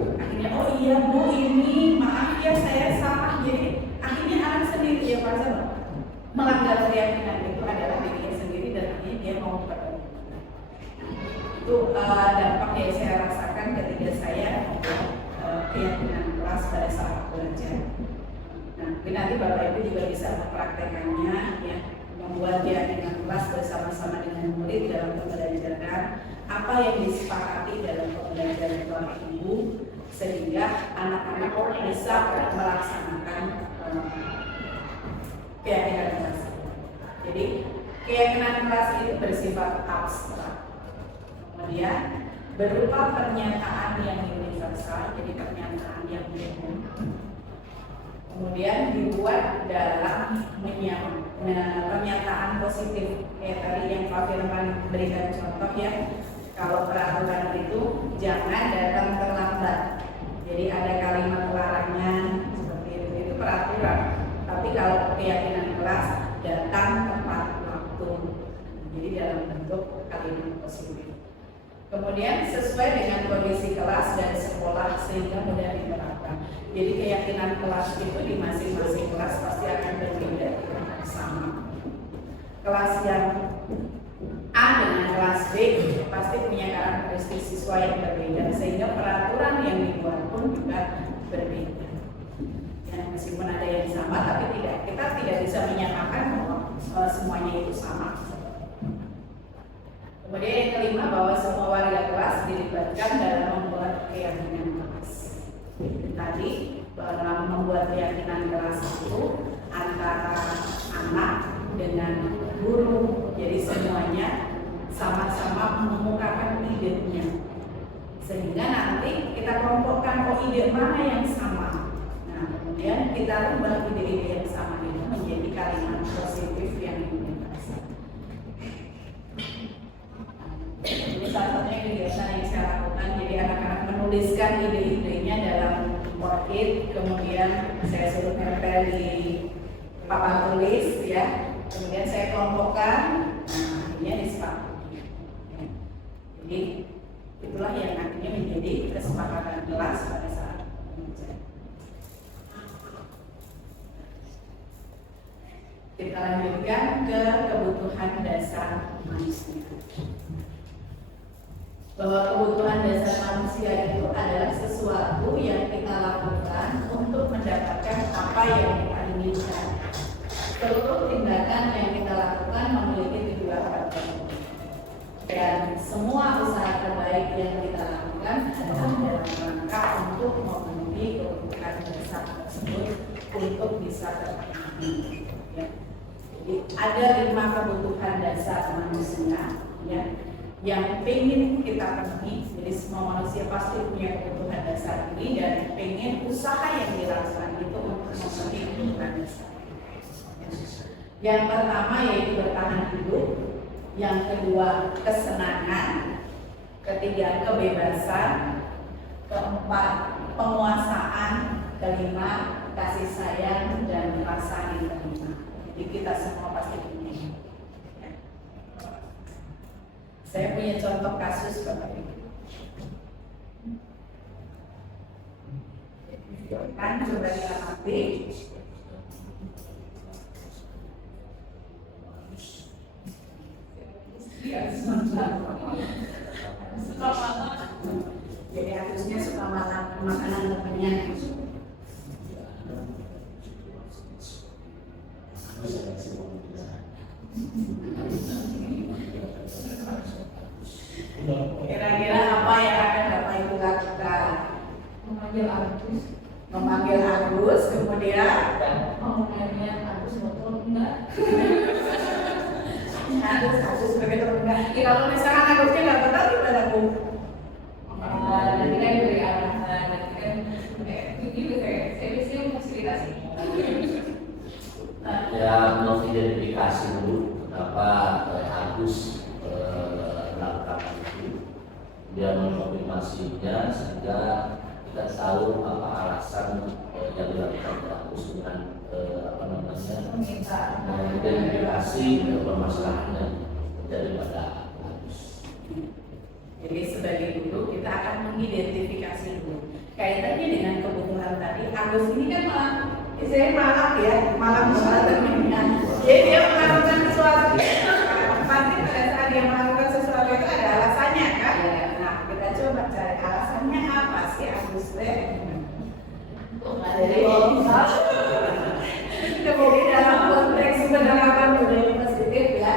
Akhirnya, oh iya Bu, ini maaf ya saya salah. Jadi akhirnya anak sendiri yang merasa melanggar keyakinan itu adalah dirinya sendiri dan akhirnya dia mau berubah. Itu dampak yang saya rasakan ketika saya keyakinan kelas pada saat belajar. Nah, nanti Bapak Ibu juga bisa mempraktekannya ya, membuat keyakinan kelas bersama-sama dengan murid dalam pembelajaran, apa yang disepakati dalam pembelajaran Bapak Ibu, sehingga anak-anak bisa melaksanakan keyakinan kelas. Jadi keyakinan kelas itu bersifat abstrak, kemudian berupa pernyataan yang universal, jadi pernyataan yang umum, kemudian dibuat dalam pernyataan positif. Kayak tadi yang Pak Firman berikan contoh ya, kalau peraturan itu jangan datang terlambat. Jadi ada kalimat larangan seperti itu peraturan. Tapi kalau keyakinan kelas datang tepat waktu. Jadi dalam bentuk kalimat positif. Kemudian sesuai dengan kondisi kelas dan sekolah sehingga mudah diterapkan. Jadi keyakinan kelas itu di masing-masing kelas pasti akan berbeda, tidak sama. Kelas yang A dengan kelas B pasti punya karakteristik siswa yang berbeda, sehingga peraturan yang dibuat pun juga berbeda. Ya, meskipun ada yang sama, tapi kita tidak bisa menyamakan bahwa semuanya itu sama. Kemudian yang kelima, bahwa semua warga kelas dilibatkan dalam membuat keyakinan kelas. Tadi dalam membuat keyakinan kelas itu antara anak dengan guru, jadi semuanya sama-sama mengemukakan idenya, sehingga nanti kita kelompokkan ide mana yang sama. Nah, kemudian kita ubah ide-ide yang sama itu menjadi kalimat positif yang diimplementasikan. Ini salah satunya kegiatan yang saya lakukan. Jadi anak-anak menuliskan ide-idenya dalam worksheet, kemudian saya suruh nempel di papan tulis, ya. Kemudian saya kelompokkan, nah akhirnya disepakati. Jadi itulah yang akhirnya menjadi kesepakatan kelas pada saat mengajar. Kita lanjutkan ke kebutuhan dasar manusia. Bahwa kebutuhan dasar manusia itu adalah sesuatu yang kita lakukan untuk mendapatkan apa yang kita inginkan. Seluruh tindakan yang kita lakukan memiliki tujuan tertentu, dan semua usaha terbaik yang kita lakukan adalah dalam rangka untuk memenuhi kebutuhan dasar tersebut untuk bisa terpenuhi. Ya. Jadi ada 5 kebutuhan dasar manusia, ya, yang ingin kita penuhi. Jadi semua manusia pasti punya kebutuhan dasar ini dan ingin usaha yang dilakukan itu untuk memenuhi kebutuhan dasar. Yang pertama yaitu bertahan hidup, yang kedua kesenangan, ketiga kebebasan, keempat penguasaan, kelima kasih sayang dan rasa diterima. Jadi kita semua pasti punya. Saya punya contoh kasus Bapak Ibu. Kan coba diamati. Jadi harusnya suka makan makanan berminyak. Kira-kira apa yang akan Bapak Ibu lakukan? Memanggil Agus, kemudian Ngomongnya Agus betul enggak? Agus begitu enggak. Kalau misalkan Agusnya nggak betul gimana Bu? Nanti kan dari arahan, nanti kan begini saya biasanya fasilitasi. Ya, mengidentifikasi dulu kenapa Agus melakukan itu, dia mengkonfirmasinya sehingga kita tahu apa alasan yang dilakukan oleh Agus dengan mengidentifikasi permasalahan yang terjadi pada Agus. Jadi sebagai guru kita akan mengidentifikasi dulu. Kaitannya dengan kebutuhan tadi, Agus ini kan saya malam ya, malam terminal. Jadi dia melakukan sesuatu. Pasti pada saat dia melakukan sesuatu itu ada alasannya kan? Nah kita coba cari alasannya apa sih Agus deh? Jadi kemudian dalam konteks penerapan budaya positif ya,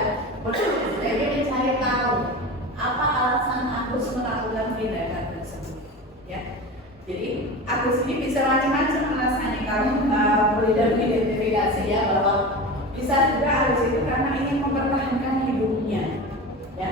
jadi mencari tahu apa alasan Agus melakukan tindakan tersebut. Ya. Jadi Agus ini bisa macam-macam alasannya. Kalau boleh dari identifikasi ya, bahwa bisa juga Agus itu karena ingin mempertahankan hidupnya. Ya.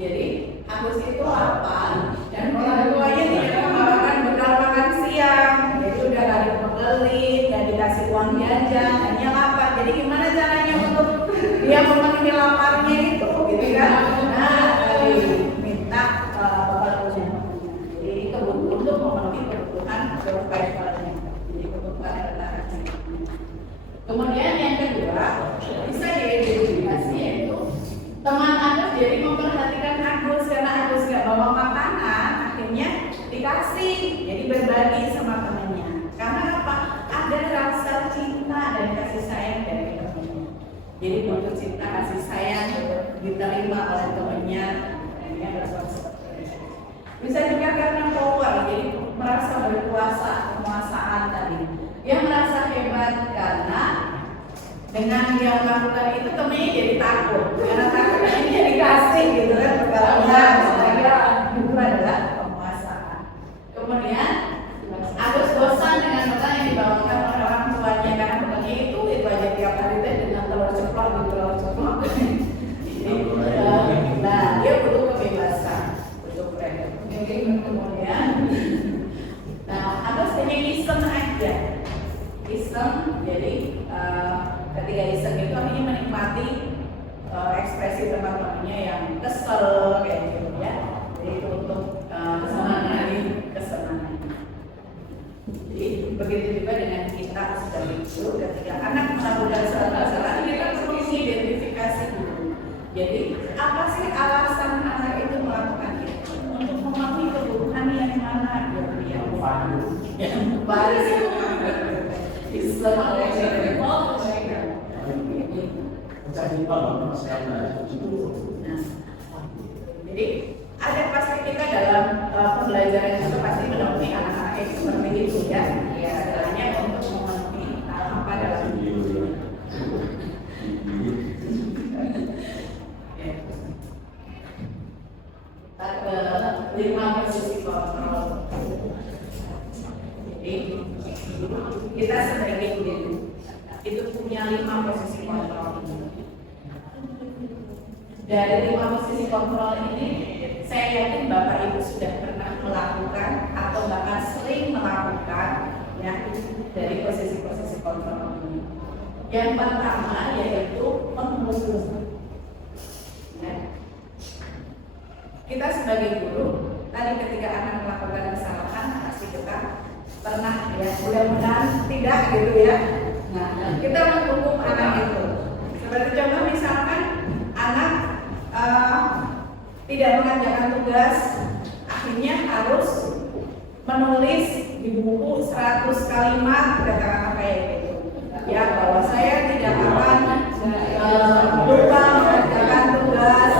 Jadi Agus itu apa? Dan orang tuanya tidak menghalalkan bekal makan siang, jadi udah gak dibekali, gak dikasih uang jajan, hanya lapar. Jadi gimana caranya untuk dia memenuhi laparnya itu, gitu kan? Nah, minta bapak punya. Jadi kebutuhan untuk memenuhi kebutuhan survivalnya. Jadi kebutuhan bertahannya. Kemudian yang kedua bisa diidentifikasi yaitu teman Agus jadi memperhatikan Agus karena Agus gak bawa makanan, akhirnya dikasih, jadi berbagi sama temannya. Karena apa? Ada rasa cinta dan kasih sayang dari temannya. Jadi bentuk cinta kasih sayang diterima oleh temannya, akhirnya bersuara seperti itu. Bisa juga karena power, jadi merasa berkuasa, penguasaan tadi. Dia merasa hebat karena dengan dia melakukan itu temennya jadi takut. Karena takutnya ini jadi kasih gitu kan, pergaulan. Saya itu adalah penguasaan. Kemudian Agus bosan dengan bekal yang dibawakan oleh orang tuanya karena bekalnya itu aja tiap hari teh dengan telur ceplok gitu, telur ceplok. Nah, dia butuh kebebasan, butuh freedom. Kemudian, nah Agus hanya iseng aja, iseng. Jadi ketika iseng itu artinya menikmati ekspresi teman-temannya yang kesel kayak gitu ya. Jadi itu untuk kesenangan. Jadi begitu juga dengan kita sebagai guru, ketika anak melakukan suatu kesalahan kita perlu identifikasi dulu. Jadi apa sih alasan anak itu melakukan itu? Untuk memenuhi kebutuhan yang mana dia baris Islam jadi ada pasti kita dalam pembelajaran itu pasti menemui anak-anak yang seperti itu ya. Sebenarnya untuk memenuhi apa dalam lima posisi kontrol. Jadi kita sebagai guru itu punya 5 posisi kontrol. Dari 5 posisi kontrol ini, saya yakin Bapak Ibu sudah pernah melakukan atau bahkan sering melakukan ya dari posisi-posisi kontrol ini. Yang pertama yaitu menghukum. Ya. Kita sebagai guru, tadi ketika anak melakukan kesalahan pasti kita pernah ya, mudah-mudahan tidak gitu ya. Nah, kita menghukum anak itu. Seperti contoh misalkan anak tidak mengerjakan tugas, akhirnya harus menulis di buku 100 kalimat kata-kata kayak gitu. Ya, bahwa saya tidak akan lupa mengerjakan tugas.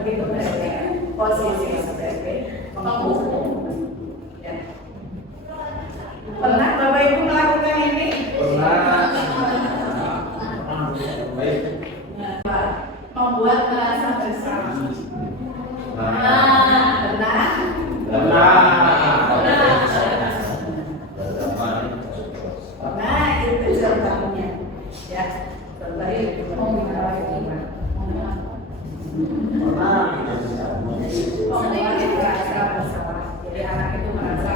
Begitu berarti posisi sebagai penghukum. Ya. Pernah Bapak Ibu melakukan ini? Membuat merasa bersalah. Nah, itu contohnya. Ya, contohnya merasa bersalah. Jadi anak itu merasa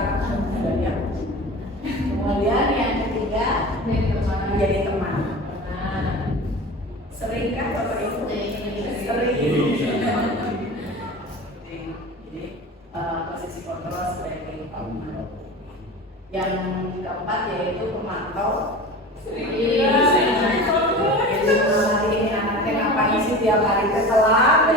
banyak. Kemudian yang ketiga menjadi teman. Seringkah Bapak Ibu? Sering. Jadi posisi kontrol sebagai yang keempat yaitu pemantau. Jadi ini anaknya ngapain sih tiap hari telat,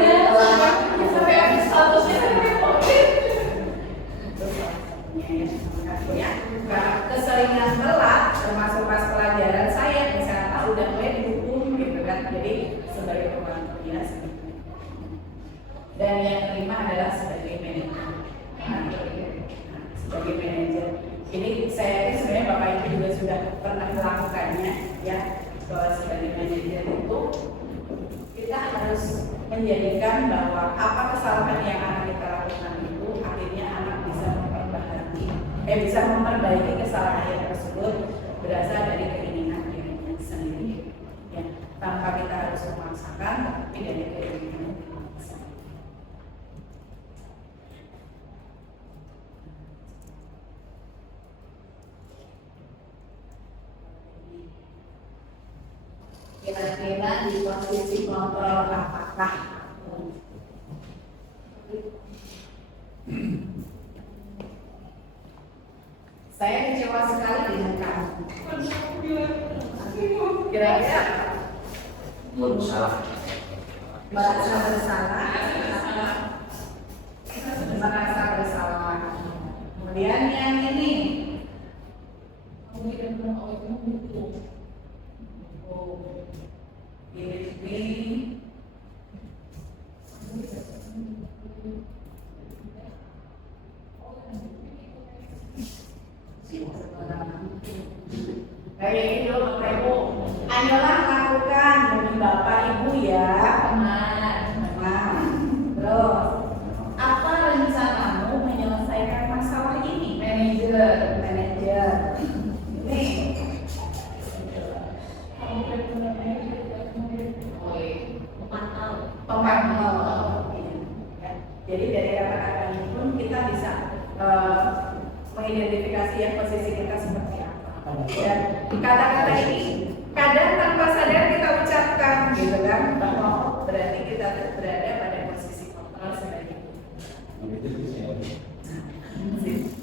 keseringan telat termasuk pas pelajaran saya misalnya udah mulai dihukum gitu kan. Jadi sebagai pemantau ya seperti. Dan yang kelima adalah sebagai manajer. Sebagai manajer. Ini saya sebenarnya Bapak Ibu juga sudah pernah melakukannya ya. Bahwa sebagai manajer itu kita harus menjadikan bahwa apa kesalahan yang anak kita lakukan itu akhirnya anak bisa memperbaiki kesalahan tersebut berasal dari keinginan dirinya sendiri. Ya, tanpa kita harus memaksakan, tapi dari keinginan sendiri. Kira-kira di posisi kontrol apakah? Saya kecewa sekali dengan kamu. Kira-kira bersalah. merasa bersalah. Merasa bersalah. Kemudian yang ini Kayak gitu Bapak Ibu. Ayolah lakukan demi Bapak Ibu ya. Teman. Terus, apa rencanamu menyelesaikan masalah ini? Manajer. Ini. Pemantau. Ya. Jadi dari kata-kata ini pun kita bisa mengidentifikasi ya posisi kita seperti apa. Dan kata-kata ini kadang tanpa sadar kita ucapkan gitu kan, bahwa berarti kita berada pada posisi kontrol sebagai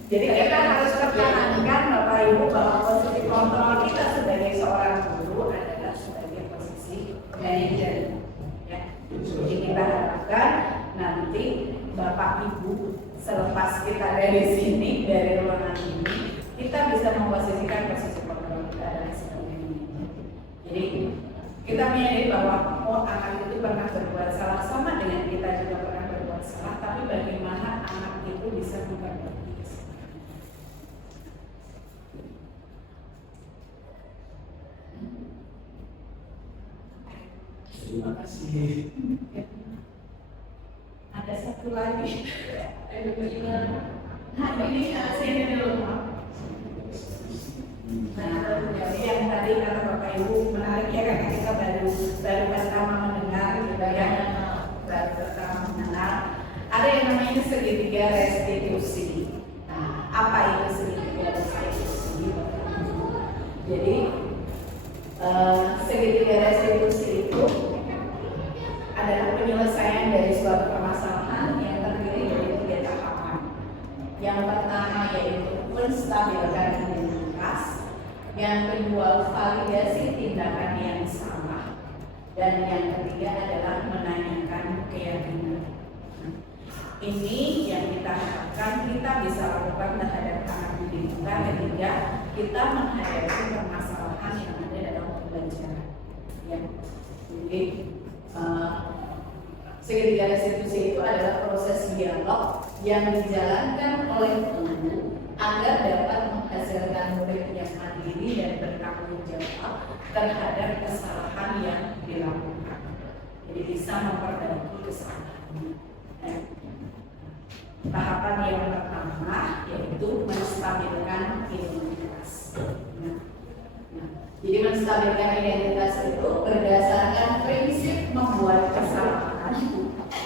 jadi kita harus pertahankan Bapak Ibu bahwa posisi kontrol kita sebagai seorang guru adalah sebagai posisi manajer. Ya. Jadi kita harapkan nanti Bapak Ibu selepas kita dari sini, dari ruangan ini, kita bisa memposisikan posisi kontrol kita adalah sebagai manajer. Jadi kita menyadari bahwa anak itu pernah berbuat salah sama dengan kita juga pernah berbuat salah, tapi bagaimana anak itu bisa memperbaiki. Terima kasih. Ada satu lagi. Nah ini sini dulu. Nah, jadi yang tadi kata Bapak Ibu menarik ya, karena kita baru pertama mendengar, gitu ya, baru pertama mengenal. Ada yang namanya segitiga restitusi. Nah, apa itu segitiga restitusi? Jadi segitiga restitusi itu adalah penyelesaian dari suatu permasalahan yang terdiri dari 3 tahapan. Yang pertama yaitu menstabilkan identitas, yang kedua validasi tindakan yang salah, dan yang ketiga adalah menanyakan keyakinan. Ini yang kita harapkan kita bisa lakukan terhadap anak didik kita ketika kita menghadapi permasalahan yang ada dalam pembelajaran. Ya. Jadi segitiga restitusi itu adalah proses dialog yang dijalankan oleh guru agar dapat menghasilkan murid yang mandiri dan bertanggung jawab terhadap kesalahan yang dilakukan. Jadi bisa memperbaiki kesalahan. Tahapan yang pertama yaitu menstabilkan identitas. Jadi menstabilkan identitas itu berdasarkan prinsip membuat kesalahan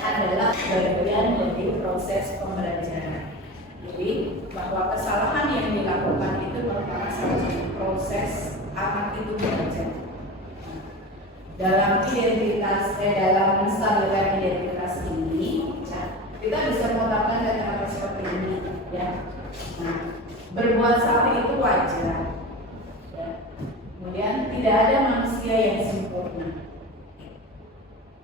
adalah bagian dari proses pembelajaran. Jadi bahwa kesalahan yang dilakukan itu merupakan salah satu proses anak itu belajar. Dalam menstabilkan identitas ini, kita bisa mengungkapkan kata-kata seperti ini, ya. Nah, berbuat salah itu wajar. Ya. Kemudian tidak ada manusia yang sempurna.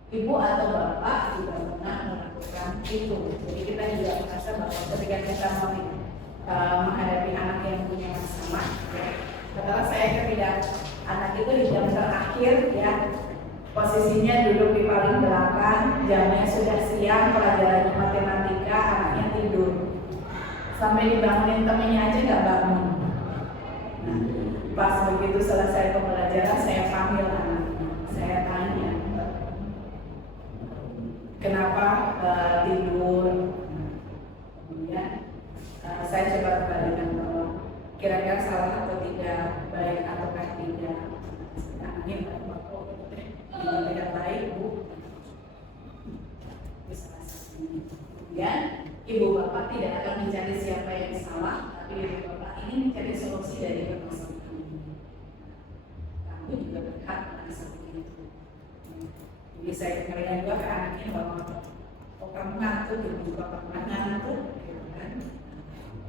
Ibu atau bapak juga pernah melakukan itu. Jadi kita juga merasa bahwa ketika kita menghadapi anak yang punya masalah, ya, katakanlah saya ketika anak itu di jam terakhir, ya, posisinya duduk di paling belakang, jamnya sudah siang, pelajaran matematika, anaknya tidur. Sampai dibangunin temennya aja nggak bangun. Nah, pas begitu selesai pembelajaran, saya panggil anaknya, saya tanya, kenapa tidur? Kemudian saya coba kembalikan bahwa kira-kira salah atau tidak, baik atau tidak. Anaknya tidak baik, Bu. Kemudian ibu bapak tidak akan mencari siapa yang salah, tapi ibu bapak ingin mencari solusi dari permasalahan ini. Kamu juga berhak pada seperti itu. Jadi saya kembalikan juga ke anaknya bahwa kamu ngantuk, ibu bapak ngantuk, gitu kan?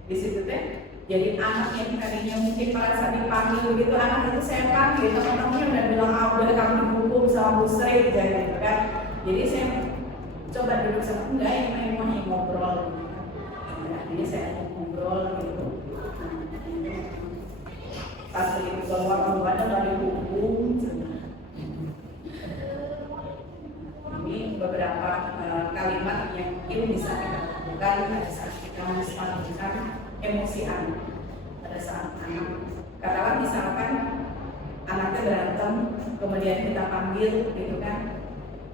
Di situ teh. Jadi anak yang tadinya mungkin merasa dipanggil gitu, anak itu saya panggil, teman-temannya udah bilang, udah kamu dihukum sama Bu Sri, gitu kan. Jadi saya coba duduk sama, enggak, ini memang ngobrol gitu kan. Nah, jadi saya ngobrol gitu. Pas begitu keluar kamu ada nggak dihukum. Ini beberapa kalimat yang mungkin bisa kita lakukan pada saat kita menstabilkan emosi anak pada saat anak. Katakan misalkan anaknya berantem, kemudian kita panggil gitu kan,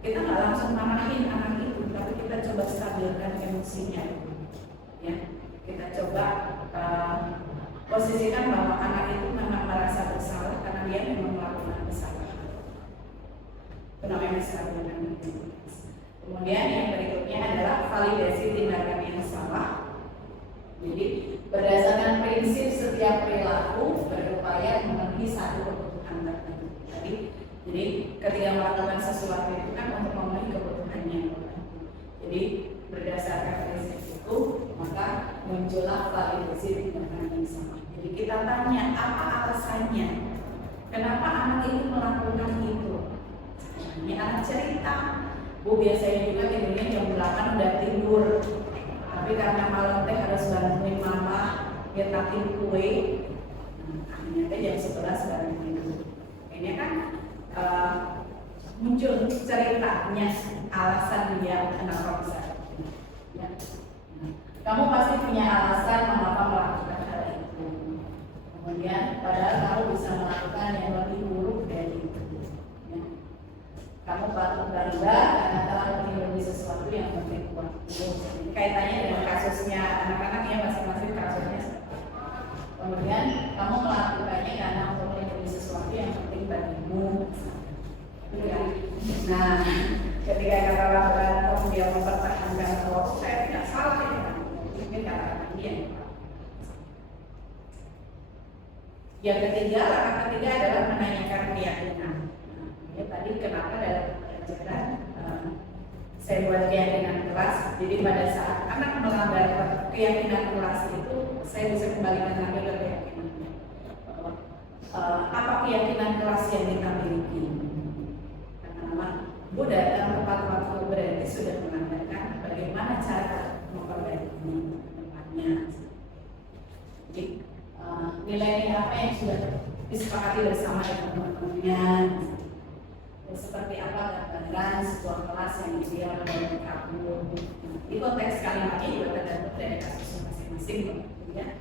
kita nggak langsung marahin anak itu, tapi kita coba stabilkan emosinya, ya. Kita coba posisikan bahwa anak itu memang merasa bersalah karena dia memang melakukan kesalahan. Itu namanya stabilkan emosi. Kemudian yang berikutnya adalah validasi tindakan yang salah. Jadi berdasarkan prinsip setiap perilaku berupaya memenuhi satu kebutuhan tertentu. Jadi ketika melakukan sesuatu itu kan untuk memenuhi kebutuhannya. Jadi berdasarkan prinsip itu maka muncullah validasi tindakan yang salah. Jadi kita tanya apa alasannya, kenapa anak itu melakukan itu. Ini anak cerita, Bu biasanya juga tidurnya jam 8 udah tidur. Tapi karena malam teh harus bantuin mama nyetakin kue, akhirnya teh jam 11 baru tidur. Ini kan muncul ceritanya, alasan dia kenapa bisa. Ya. Kamu pasti punya alasan mengapa melakukan hal itu. Kemudian padahal kamu bisa melakukan yang lebih buruk dari itu. Ya. Kamu patut bangga karena telah melindungi sesuatu yang lebih kuat. Kaitannya dengan kasusnya anak-anak ya, masing-masing kasusnya. Kemudian kamu melakukannya karena untuk melindungi sesuatu yang penting bagimu. Ya. Nah, ketika kata berantem dia mempertahankan bahwa saya tidak salah ya, mungkin kata-kata dia. Yang ketiga, langkah ketiga adalah menanyakan keyakinan. Ya, tadi kenapa dalam pelajaran saya buat keyakinan kelas. Jadi pada saat anak melanggar keyakinan kelas itu, saya bisa kembalikan lagi ke keyakinannya. Apa keyakinan kelas yang kita miliki? Karena Bu datang tepat waktu berarti sudah menandakan bagaimana cara memperbaikinya depannya. Jadi nilai apa yang sudah disepakati bersama dengan teman-temannya. Seperti apa gambaran sebuah kelas yang ideal bagi kamu. Di konteks kalimatnya juga tergantung dari kasus masing-masing, ya.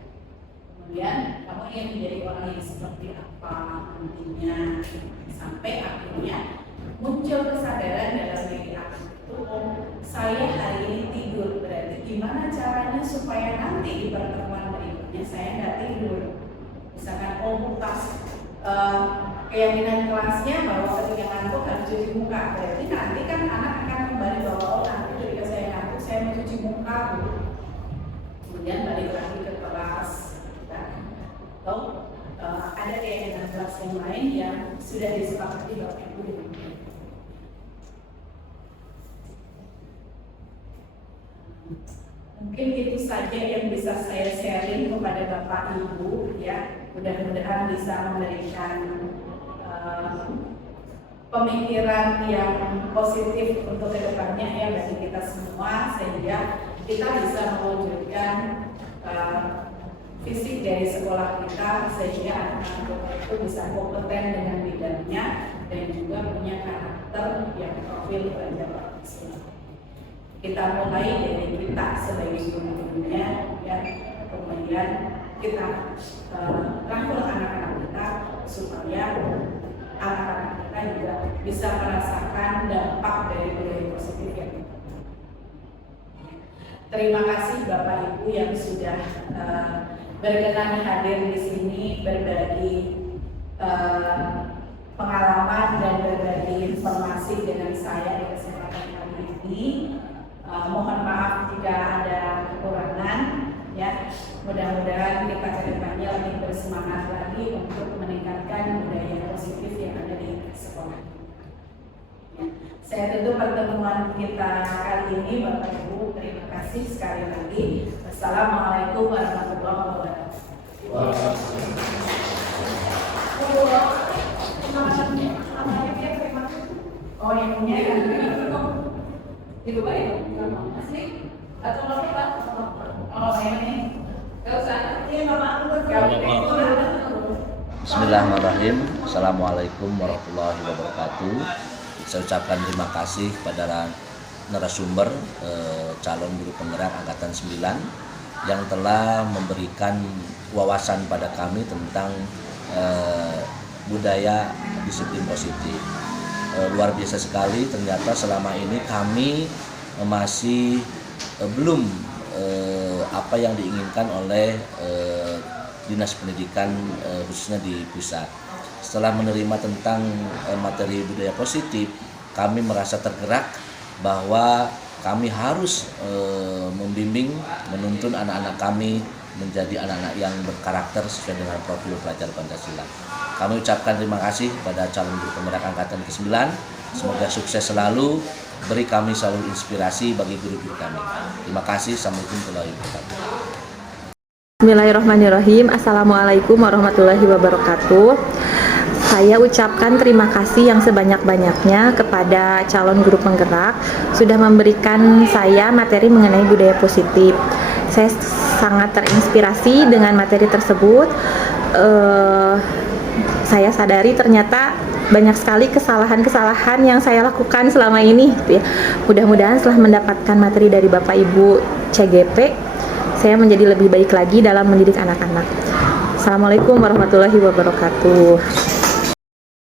Kemudian kamu ingin menjadi orang yang seperti apa nantinya, sampai akhirnya muncul kesadaran dalam diri aku itu, oh saya hari ini tidur, berarti gimana caranya supaya nanti di pertemuan berikutnya saya nggak tidur. Misalkan pas keyakinan kelasnya bahwa ketika ngantuk harus cuci muka, berarti nanti kan anak akan kembali bahwa oh nanti ketika saya ngantuk saya mau cuci muka, kemudian balik lagi ke kelas. Atau ada keyakinan kelas yang lain yang sudah disepakati bahwa itu. Mungkin itu saja yang bisa saya sharing kepada Bapak Ibu, ya. Mudah-mudahan bisa memberikan pemikiran yang positif untuk kedepannya ya bagi kita semua, sehingga kita bisa mewujudkan fisik dari sekolah kita, sehingga anak-anak itu bisa kompeten dengan bidangnya dan juga punya karakter yang profil belajar Islam. Kita mulai dari kita sebagai guru-gurunya, ya, kemudian kita rangkul anak-anak kita supaya anak-anak kita juga bisa merasakan dampak dari budaya positif yang kita. Terima kasih Bapak Ibu yang sudah berkenan hadir di sini berbagi pengalaman dan berbagi informasi dengan saya di kesempatan kali ini. Mohon maaf jika ada kekurangan, ya. Mudah-mudahan kita ke depannya lebih bersemangat lagi untuk meningkatkan budaya positif yang ada di sekolah. Ya. Saya tutup pertemuan kita kali ini, Bapak Ibu. Terima kasih sekali lagi. Wassalamualaikum warahmatullahi wabarakatuh. Oh, yang punya kan? Itu baik, asli atau apa? Oh, ini. Gak usah. Ini Bapak. Bismillahirrahmanirrahim. Assalamualaikum warahmatullahi wabarakatuh. Saya ucapkan terima kasih kepada narasumber calon guru penggerak angkatan 9 yang telah memberikan wawasan pada kami tentang budaya disiplin positif. Luar biasa sekali, ternyata selama ini kami masih belum apa yang diinginkan oleh Dinas Pendidikan khususnya di pusat. Setelah menerima tentang materi budaya positif, kami merasa tergerak bahwa kami harus membimbing, menuntun anak-anak kami menjadi anak-anak yang berkarakter sesuai dengan profil pelajar Pancasila. Kami ucapkan terima kasih pada calon guru penggerak angkatan ke-9. Semoga sukses selalu, beri kami selalu inspirasi bagi guru-guru kami. Terima kasih. Assalamualaikum warahmatullahi wabarakatuh. Bismillahirrahmanirrahim. Assalamualaikum warahmatullahi wabarakatuh. Saya ucapkan terima kasih yang sebanyak-banyaknya kepada calon guru penggerak sudah memberikan saya materi mengenai budaya positif. Saya sangat terinspirasi dengan materi tersebut. Saya sadari ternyata banyak sekali kesalahan-kesalahan yang saya lakukan selama ini, gitu ya. Mudah-mudahan setelah mendapatkan materi dari Bapak Ibu CGP, saya menjadi lebih baik lagi dalam mendidik anak-anak. Assalamualaikum warahmatullahi wabarakatuh.